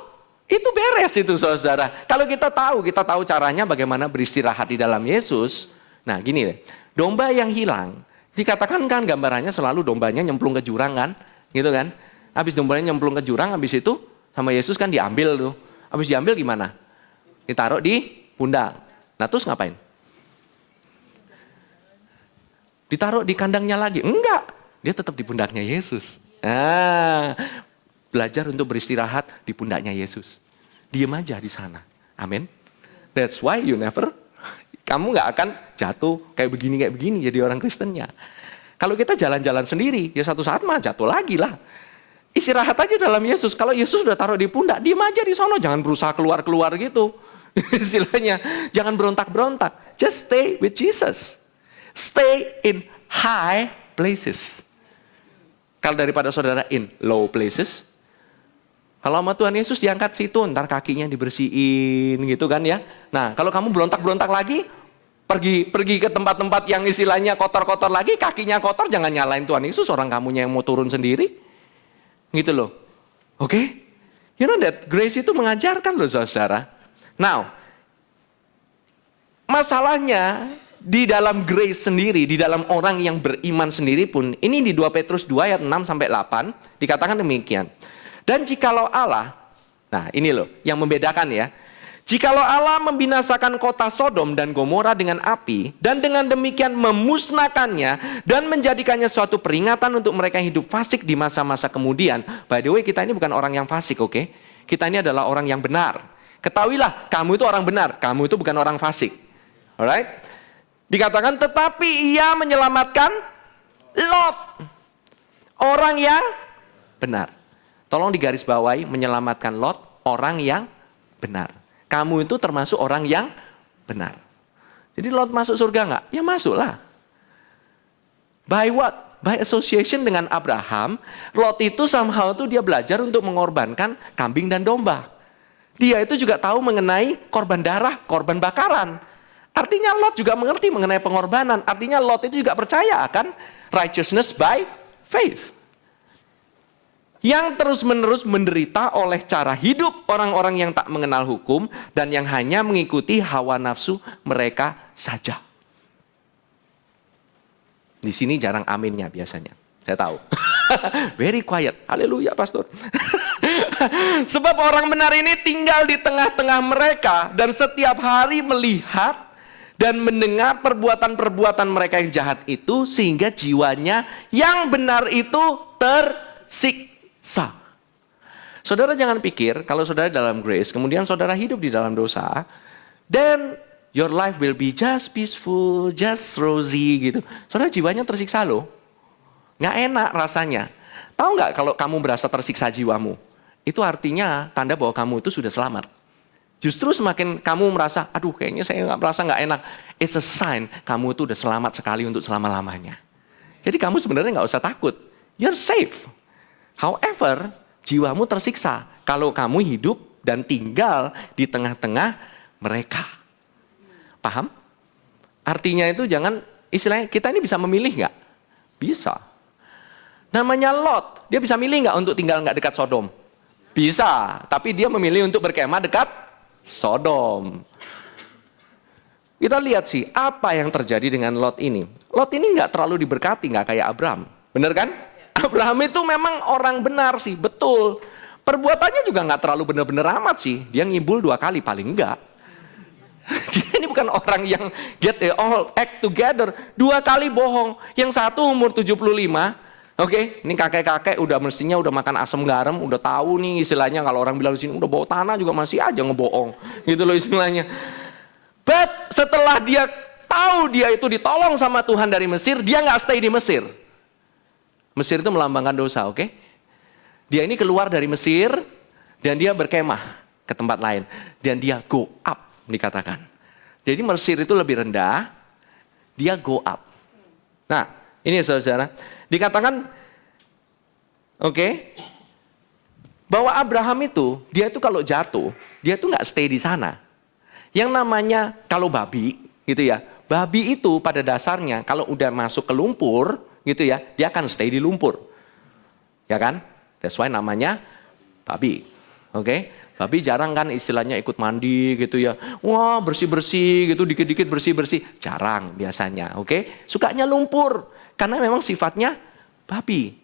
Itu beres itu saudara. Kalau kita tahu caranya bagaimana beristirahat di dalam Yesus. Nah gini deh, domba yang hilang. Dikatakan kan gambarannya selalu dombanya nyemplung ke jurang kan. Gitu kan. Habis dombanya nyemplung ke jurang, habis itu sama Yesus kan diambil tuh. Habis diambil gimana? Ditaruh di pundak. Nah terus ngapain? Ditaruh di kandangnya lagi? Enggak. Dia tetap di pundaknya Yesus. Nah, belajar untuk beristirahat di pundaknya Yesus. Diam aja di sana. Amin. That's why kamu nggak akan jatuh kayak begini jadi orang Kristennya. Kalau kita jalan-jalan sendiri, ya satu saat mah jatuh lagi lah. Istirahat aja dalam Yesus. Kalau Yesus udah taruh di pundak, diam aja di sono, jangan berusaha keluar gitu. Istilahnya, jangan berontak-berontak. Just stay with Jesus. Stay in high places. Kalau daripada saudara in low places, kalau sama Tuhan Yesus diangkat situ, ntar kakinya dibersihin gitu kan ya. Nah, kalau kamu berontak-berontak lagi, pergi ke tempat-tempat yang istilahnya kotor-kotor lagi, kakinya kotor, jangan nyalain Tuhan Yesus, orang kamunya yang mau turun sendiri. Gitu loh. Oke? You know that grace itu mengajarkan loh saudara. Now, masalahnya di dalam grace sendiri, di dalam orang yang beriman sendiri pun, ini di 2 Petrus 2 ayat 6 sampai 8 dikatakan demikian. Dan jikalau Allah Nah ini loh yang membedakan ya. Jikalau Allah membinasakan kota Sodom dan Gomora dengan api, dan dengan demikian memusnahkannya, dan menjadikannya suatu peringatan untuk mereka yang hidup fasik di masa-masa kemudian. By the way, kita ini bukan orang yang fasik, oke? Kita ini adalah orang yang benar. Ketahuilah, kamu itu orang benar, kamu itu bukan orang fasik. Alright? Dikatakan, tetapi ia menyelamatkan Lot. Orang yang benar. Tolong digarisbawahi, menyelamatkan Lot, orang yang benar. Kamu itu termasuk orang yang benar. Jadi Lot masuk surga nggak? Ya masuklah. By what? By association dengan Abraham, Lot itu somehow tuh dia belajar untuk mengorbankan kambing dan domba. Dia itu juga tahu mengenai korban darah, korban bakaran. Artinya Lot juga mengerti mengenai pengorbanan. Artinya Lot itu juga percaya akan righteousness by faith. Yang terus-menerus menderita oleh cara hidup orang-orang yang tak mengenal hukum dan yang hanya mengikuti hawa nafsu mereka saja. Di sini jarang aminnya biasanya, saya tahu. Very quiet, haleluya pastor. Sebab orang benar ini tinggal di tengah-tengah mereka dan setiap hari melihat dan mendengar perbuatan-perbuatan mereka yang jahat itu sehingga jiwanya yang benar itu tersiksa. Saudara jangan pikir kalau saudara dalam grace, kemudian saudara hidup di dalam dosa, then your life will be just peaceful, just rosy gitu. Saudara jiwanya tersiksa loh. Nggak enak rasanya. Tahu nggak kalau kamu berasa tersiksa jiwamu? Itu artinya tanda bahwa kamu itu sudah selamat. Justru semakin kamu merasa, aduh kayaknya saya merasa nggak enak. It's a sign kamu itu udah selamat sekali untuk selama-lamanya. Jadi kamu sebenarnya nggak usah takut. You're safe. However, jiwamu tersiksa kalau kamu hidup dan tinggal di tengah-tengah mereka. Paham? Artinya itu jangan, istilahnya kita ini bisa memilih nggak? Bisa. Namanya Lot, dia bisa milih nggak untuk tinggal nggak dekat Sodom? Bisa, tapi dia memilih untuk berkemah dekat Sodom. Kita lihat sih, apa yang terjadi dengan Lot ini. Lot ini nggak terlalu diberkati, nggak kayak Abraham. Bener kan? Abraham itu memang orang benar sih, betul. Perbuatannya juga nggak terlalu benar-benar amat sih. Dia ngibul 2 kali, paling enggak. Dia ini bukan orang yang get it all act together. 2 kali bohong. Yang satu umur 75. Oke, ini kakek-kakek udah mestinya udah makan asam garam, udah tahu nih istilahnya kalau orang bilang di sini udah bawa tanah juga masih aja ngebohong. Gitu loh istilahnya. But setelah dia tahu dia itu ditolong sama Tuhan dari Mesir, dia nggak stay di Mesir. Mesir itu melambangkan dosa, oke? Dia ini keluar dari Mesir dan dia berkemah ke tempat lain. Dan dia go up, dikatakan. Jadi Mesir itu lebih rendah, dia go up. Nah, ini saudara-saudara, dikatakan, oke, bahwa Abraham itu, dia itu kalau jatuh, dia itu nggak stay di sana. Yang namanya, kalau babi, gitu ya, babi itu pada dasarnya, kalau udah masuk ke lumpur, gitu ya, dia akan stay di lumpur. Ya kan? That's why namanya babi. Oke? Babi jarang kan istilahnya ikut mandi gitu ya. Wah, bersih-bersih gitu, dikit-dikit bersih-bersih. Jarang biasanya, oke? Sukanya lumpur karena memang sifatnya babi.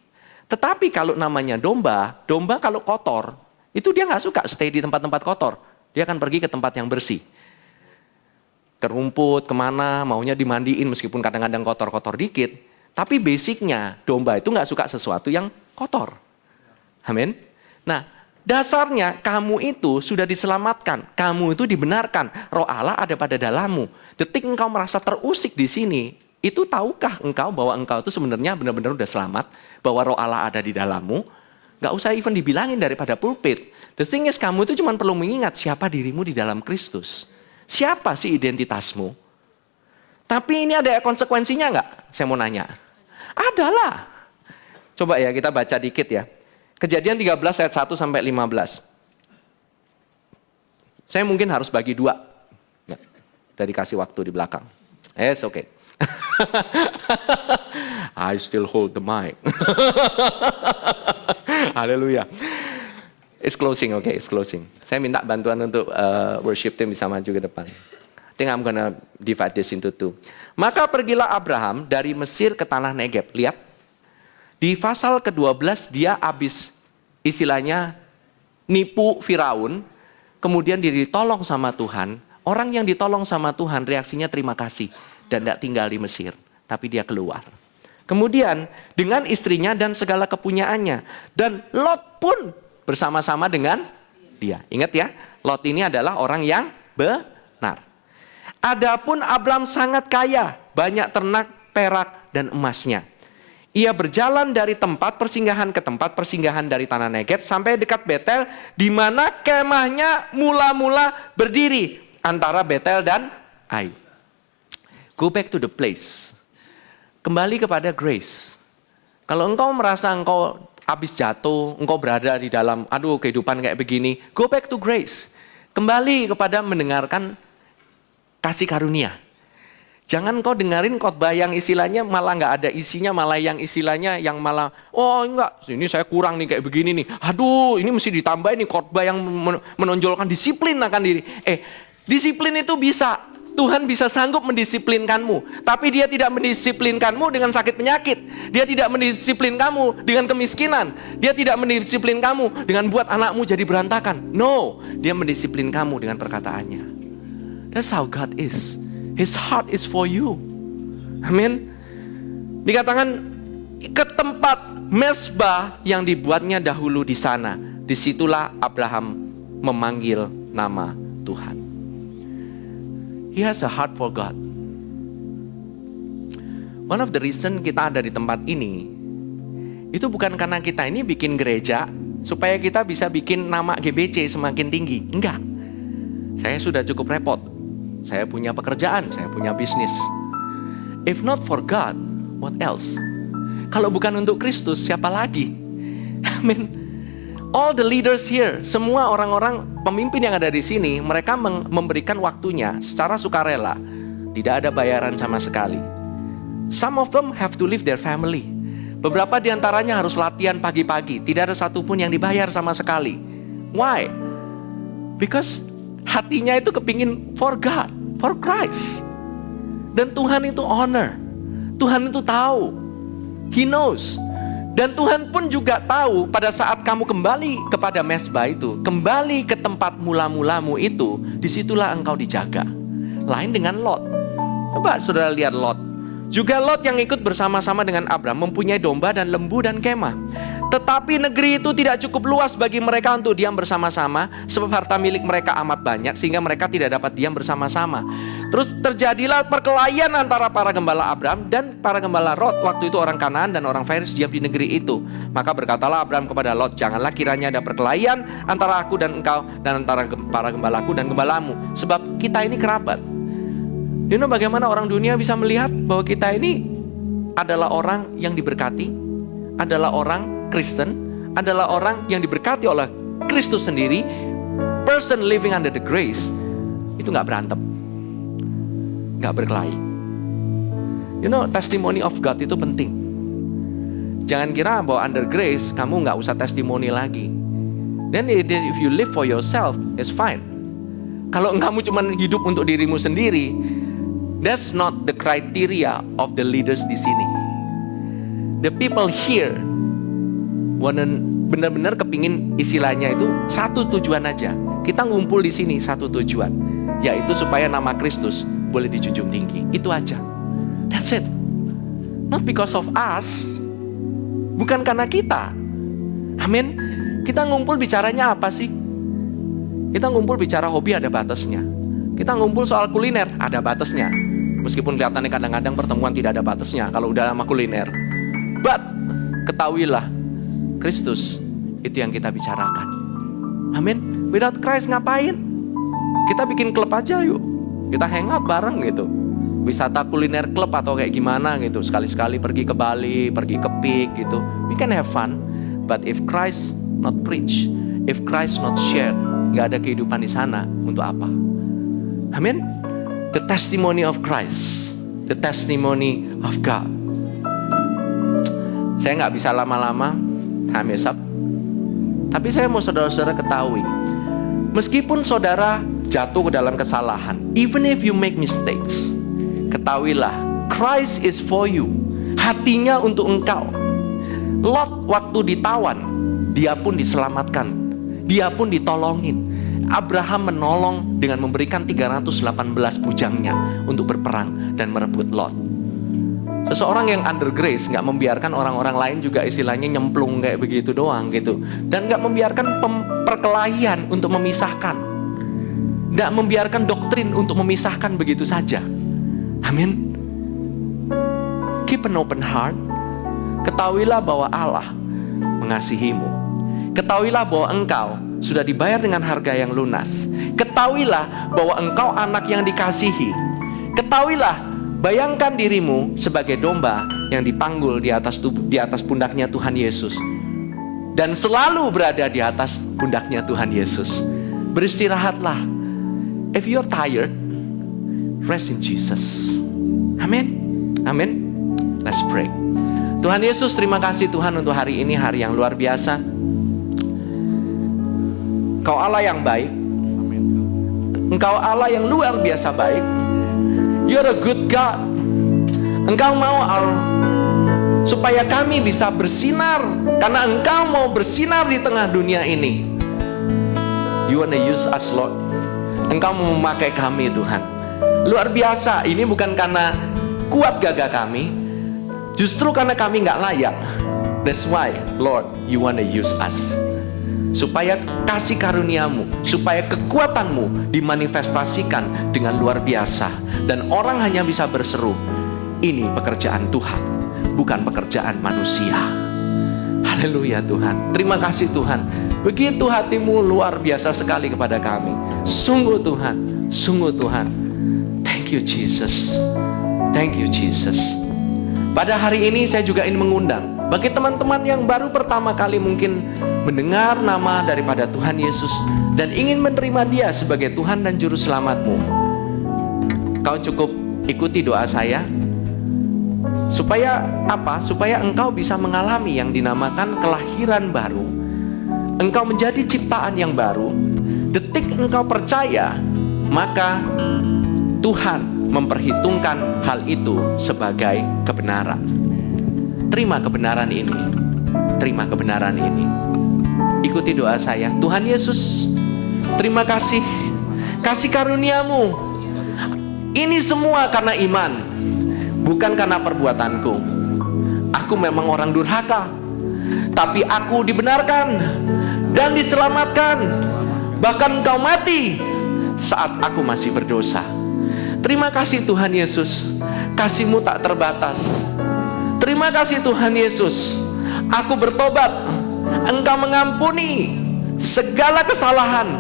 Tetapi kalau namanya domba, domba kalau kotor, itu dia nggak suka stay di tempat-tempat kotor. Dia akan pergi ke tempat yang bersih. Ke rumput, kemana, maunya dimandiin meskipun kadang-kadang kotor-kotor dikit. Tapi basicnya domba itu nggak suka sesuatu yang kotor. Amin. Nah, dasarnya kamu itu sudah diselamatkan. Kamu itu dibenarkan. Roh Allah ada pada dalammu. Detik engkau merasa terusik di sini, itu tahukah engkau bahwa engkau itu sebenarnya benar-benar udah selamat? Bahwa roh Allah ada di dalammu? Nggak usah even dibilangin daripada pulpit. The thing is kamu itu cuma perlu mengingat siapa dirimu di dalam Kristus. Siapa sih identitasmu? Tapi ini ada konsekuensinya nggak? Saya mau nanya. Adalah. Coba ya kita baca dikit ya. Kejadian 13 ayat 1 sampai 15. Saya mungkin harus bagi 2. Ya, udah dikasih waktu di belakang. It's okay. I still hold the mic. Haleluya. It's closing, okay, it's closing. Saya minta bantuan untuk worship team bisa maju ke depan. I think I'm gonna divide this into 2. Maka pergilah Abraham dari Mesir ke tanah Negeb. Lihat, di pasal ke-12 dia habis istilahnya nipu Firaun, kemudian dia ditolong sama Tuhan. Orang yang ditolong sama Tuhan reaksinya terima kasih dan tidak tinggal di Mesir, tapi dia keluar. Kemudian dengan istrinya dan segala kepunyaannya, dan Lot pun bersama-sama dengan dia. Ingat ya, Lot ini adalah orang yang benar. Adapun Abram sangat kaya, banyak ternak, perak, dan emasnya. Ia berjalan dari tempat persinggahan ke tempat persinggahan dari tanah Negeb sampai dekat Betel, di mana kemahnya mula-mula berdiri antara Betel dan Ai. Go back to the place. Kembali kepada grace. Kalau engkau merasa engkau habis jatuh, engkau berada di dalam, aduh kehidupan kayak begini, go back to grace. Kembali kepada mendengarkan kasih karunia. Jangan kau dengerin khotbah yang istilahnya malah nggak ada isinya, malah yang istilahnya yang malah, oh enggak, ini saya kurang nih kayak begini nih. Aduh, ini mesti ditambahin nih khotbah yang menonjolkan disiplin akan diri. Disiplin itu bisa, Tuhan bisa sanggup mendisiplinkanmu. Tapi dia tidak mendisiplinkanmu dengan sakit penyakit. Dia tidak mendisiplin kamu dengan kemiskinan. Dia tidak mendisiplin kamu dengan buat anakmu jadi berantakan. No, dia mendisiplin kamu dengan perkataannya. That's how God is. His heart is for you. Amin. Dikatakan ke tempat mezbah yang dibuatnya dahulu di sana. Disitulah Abraham memanggil nama Tuhan. He has a heart for God. One of the reason kita ada di tempat ini, itu bukan karena kita ini bikin gereja supaya kita bisa bikin nama GBC semakin tinggi. Enggak. Saya sudah cukup repot. Saya punya pekerjaan, saya punya bisnis. If not for God, what else? Kalau bukan untuk Kristus, siapa lagi? Amin. All the leaders here, semua orang-orang pemimpin yang ada di sini, mereka memberikan waktunya secara sukarela. Tidak ada bayaran sama sekali. Some of them have to leave their family. Beberapa di antaranya harus latihan pagi-pagi. Tidak ada satupun yang dibayar sama sekali. Why? Because hatinya itu kepingin for God, for Christ. Dan Tuhan itu honor. Tuhan itu tahu. He knows. Dan Tuhan pun juga tahu pada saat kamu kembali kepada mezbah itu, kembali ke tempat mula-mulamu itu, disitulah engkau dijaga. Lain dengan Lot. Coba saudara lihat Lot. Juga Lot yang ikut bersama-sama dengan Abram mempunyai domba dan lembu dan kemah. Tetapi negeri itu tidak cukup luas bagi mereka untuk diam bersama-sama, sebab harta milik mereka amat banyak sehingga mereka tidak dapat diam bersama-sama. Terus terjadilah perkelahian antara para gembala Abram dan para gembala Lot. Waktu itu orang Kanaan dan orang Feris diam di negeri itu. Maka berkatalah Abram kepada Lot, janganlah kiranya ada perkelahian antara aku dan engkau dan antara para gembalaku dan gembalamu, sebab kita ini kerabat. You know bagaimana orang dunia bisa melihat bahwa kita ini adalah orang yang diberkati, adalah orang Kristen, adalah orang yang diberkati oleh Kristus sendiri. Person living under the grace itu gak berantem, gak berkelahi. You know, testimony of God itu penting. Jangan kira bahwa under grace kamu gak usah testimoni lagi. Then if you live for yourself, it's fine. Kalau kamu cuma hidup untuk dirimu sendiri, that's not the criteria of the leaders di sini. The people here benar-benar kepingin istilahnya itu satu tujuan aja. Kita ngumpul di sini satu tujuan, yaitu supaya nama Kristus boleh dijunjung tinggi. Itu aja. That's it. Not because of us. Bukan karena kita. Amin. Kita ngumpul bicaranya apa sih? Kita ngumpul bicara hobi ada batasnya. Kita ngumpul soal kuliner ada batasnya. Meskipun kelihatannya kadang-kadang pertemuan tidak ada batasnya kalau udah sama kuliner. But ketahuilah, Kristus itu yang kita bicarakan. Amin. Without Christ ngapain? Kita bikin klub aja yuk. Kita hang out bareng gitu. Wisata kuliner klub atau kayak gimana gitu. Sekali-sekali pergi ke Bali, pergi ke Peak gitu. We can have fun. But if Christ not preach, if Christ not share, gak ada kehidupan di sana, untuk apa? Amin. The testimony of Christ, the testimony of God. Saya gak bisa lama-lama, time is up. Tapi saya mau saudara-saudara ketahui, meskipun saudara jatuh ke dalam kesalahan, even if you make mistakes, ketahuilah, Christ is for you. Hatinya untuk engkau. Lot waktu ditawan, dia pun diselamatkan. Dia pun ditolongin. Abraham menolong dengan memberikan 318 bujangnya untuk berperang dan merebut Lot. Seseorang yang under grace gak membiarkan orang-orang lain juga istilahnya nyemplung kayak begitu doang gitu. Dan gak membiarkan perkelahian untuk memisahkan. Gak membiarkan doktrin untuk memisahkan begitu saja. Amin. Keep an open heart. Ketahuilah bahwa Allah mengasihimu. Ketahuilah bahwa engkau sudah dibayar dengan harga yang lunas. Ketahuilah bahwa engkau anak yang dikasihi. Ketahuilah, bayangkan dirimu sebagai domba yang dipanggul di atas pundaknya Tuhan Yesus. Dan selalu berada di atas pundaknya Tuhan Yesus. Beristirahatlah. If you're tired, rest in Jesus. Amin. Amin. Let's pray. Tuhan Yesus, terima kasih Tuhan untuk hari ini, hari yang luar biasa. Engkau Allah yang baik. Engkau Allah yang luar biasa baik. You're a good God. Engkau mau supaya kami bisa bersinar, karena Engkau mau bersinar di tengah dunia ini. You wanna use us, Lord. Engkau mau memakai kami, Tuhan. Luar biasa. Ini bukan karena kuat gagah kami, justru karena kami gak layak. That's why, Lord, you wanna use us. Supaya kasih karuniamu, supaya kekuatanmu dimanifestasikan dengan luar biasa. Dan orang hanya bisa berseru, ini pekerjaan Tuhan, bukan pekerjaan manusia. Haleluya Tuhan. Terima kasih Tuhan. Begitu hatimu luar biasa sekali kepada kami. Sungguh Tuhan, sungguh Tuhan. Thank you Jesus. Thank you Jesus. Pada hari ini saya juga ingin mengundang bagi teman-teman yang baru pertama kali mungkin mendengar nama daripada Tuhan Yesus dan ingin menerima Dia sebagai Tuhan dan Juru Selamatmu. Kau cukup ikuti doa saya. Supaya apa? Supaya engkau bisa mengalami yang dinamakan kelahiran baru. Engkau menjadi ciptaan yang baru. Detik engkau percaya, maka Tuhan memperhitungkan hal itu sebagai kebenaran. Terima kebenaran ini. Terima kebenaran ini. Ikuti doa saya. Tuhan Yesus, terima kasih. Kasih karuniamu. Ini semua karena iman, bukan karena perbuatanku. Aku memang orang durhaka, tapi aku dibenarkan dan diselamatkan. Bahkan Engkau mati saat aku masih berdosa. Terima kasih Tuhan Yesus. Kasih-Mu tak terbatas. Terima kasih Tuhan Yesus. Aku bertobat. Engkau mengampuni segala kesalahan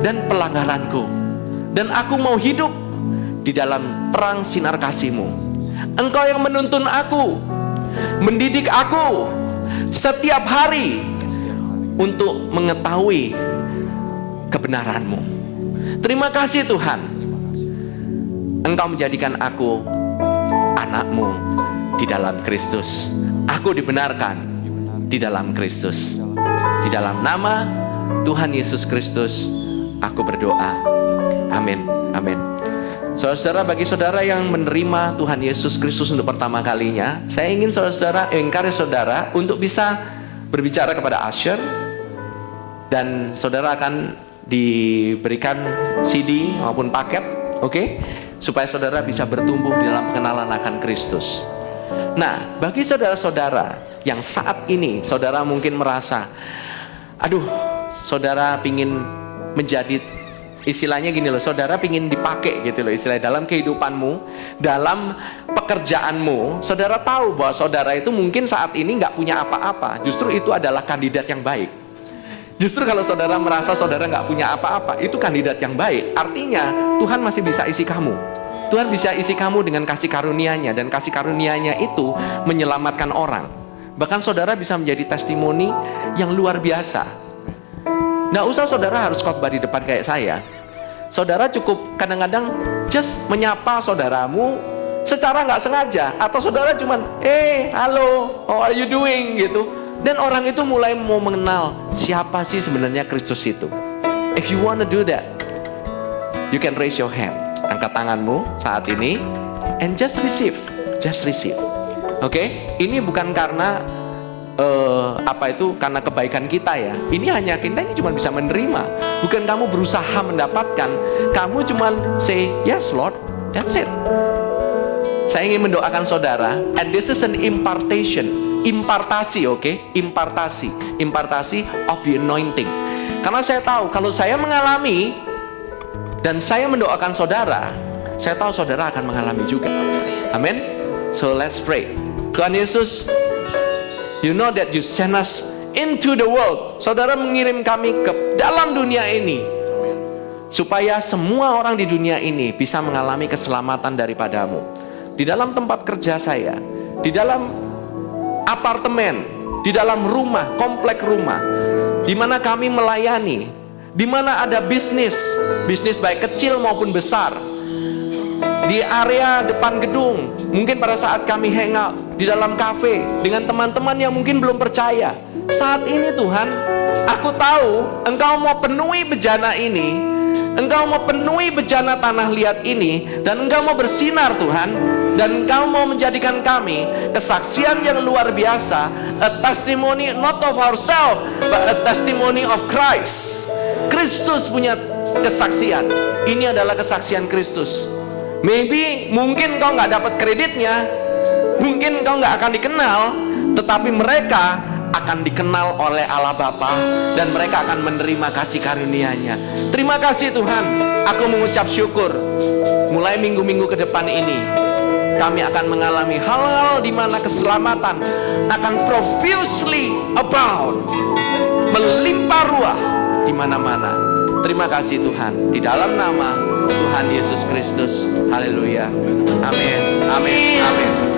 dan pelanggaranku. Dan aku mau hidup di dalam terang sinar kasih-Mu. Engkau yang menuntun aku, mendidik aku setiap hari untuk mengetahui kebenaran-Mu. Terima kasih Tuhan. Engkau menjadikan aku anak-Mu di dalam Kristus. Aku dibenarkan di dalam Kristus. Di dalam nama Tuhan Yesus Kristus aku berdoa. Amin. Amin. Saudara, bagi saudara yang menerima Tuhan Yesus Kristus untuk pertama kalinya, saya ingin saudara encourage saudara untuk bisa berbicara kepada usher, dan saudara akan diberikan CD maupun paket, oke? Supaya saudara bisa bertumbuh di dalam pengenalan akan Kristus. Nah, bagi saudara-saudara yang saat ini saudara mungkin merasa, aduh, saudara pingin menjadi, istilahnya gini loh, saudara pingin dipakai gitu loh, istilahnya dalam kehidupanmu, dalam pekerjaanmu. Saudara tahu bahwa saudara itu mungkin saat ini nggak punya apa-apa, justru itu adalah kandidat yang baik. Justru kalau saudara merasa saudara nggak punya apa-apa, itu kandidat yang baik. Artinya Tuhan masih bisa isi kamu. Tuhan bisa isi kamu dengan kasih karunia-Nya, dan kasih karunia-Nya itu menyelamatkan orang. Bahkan saudara bisa menjadi testimoni yang luar biasa. Nggak usah saudara harus khotbah di depan kayak saya. Saudara cukup kadang-kadang just menyapa saudaramu secara nggak sengaja, atau saudara cuman, halo, how are you doing gitu. Dan orang itu mulai mau mengenal siapa sih sebenarnya Kristus itu. If you wanna do that, you can raise your hand. Angkat tanganmu saat ini and just receive. Just receive. Oke? Ini bukan karena apa itu karena kebaikan kita ya. Ini hanya kita ini cuma bisa menerima. Bukan kamu berusaha mendapatkan. Kamu cuma say, yes Lord, that's it. Saya ingin mendoakan saudara, and this is an impartation. Impartasi, oke? Impartasi of the anointing. Karena saya tahu kalau saya mengalami dan saya mendoakan saudara, saya tahu saudara akan mengalami juga. Amin. So let's pray. Tuhan Yesus, you know that you send us into the world. Saudara mengirim kami ke dalam dunia ini supaya semua orang di dunia ini bisa mengalami keselamatan daripadamu. Di dalam tempat kerja saya, di dalam apartemen, di dalam rumah, komplek rumah, di mana kami melayani, di mana ada bisnis baik kecil maupun besar, di area depan gedung, mungkin pada saat kami hangout di dalam kafe dengan teman-teman yang mungkin belum percaya. Saat ini Tuhan, aku tahu Engkau mau penuhi bejana ini, Engkau mau penuhi bejana tanah liat ini, dan Engkau mau bersinar Tuhan. Dan Engkau mau menjadikan kami kesaksian yang luar biasa, a testimony not of ourselves, but a testimony of Christ. Kristus punya kesaksian. Ini adalah kesaksian Kristus. Mungkin kau nggak dapat kreditnya, mungkin kau nggak akan dikenal, tetapi mereka akan dikenal oleh Allah Bapa dan mereka akan menerima kasih karunia-Nya. Terima kasih Tuhan. Aku mengucap syukur. Mulai minggu-minggu ke depan ini, kami akan mengalami hal-hal di mana keselamatan akan profusely abound, melimpah ruah di mana-mana. Terima kasih Tuhan, di dalam nama Tuhan Yesus Kristus. Haleluya. Amin. Amin. Amin.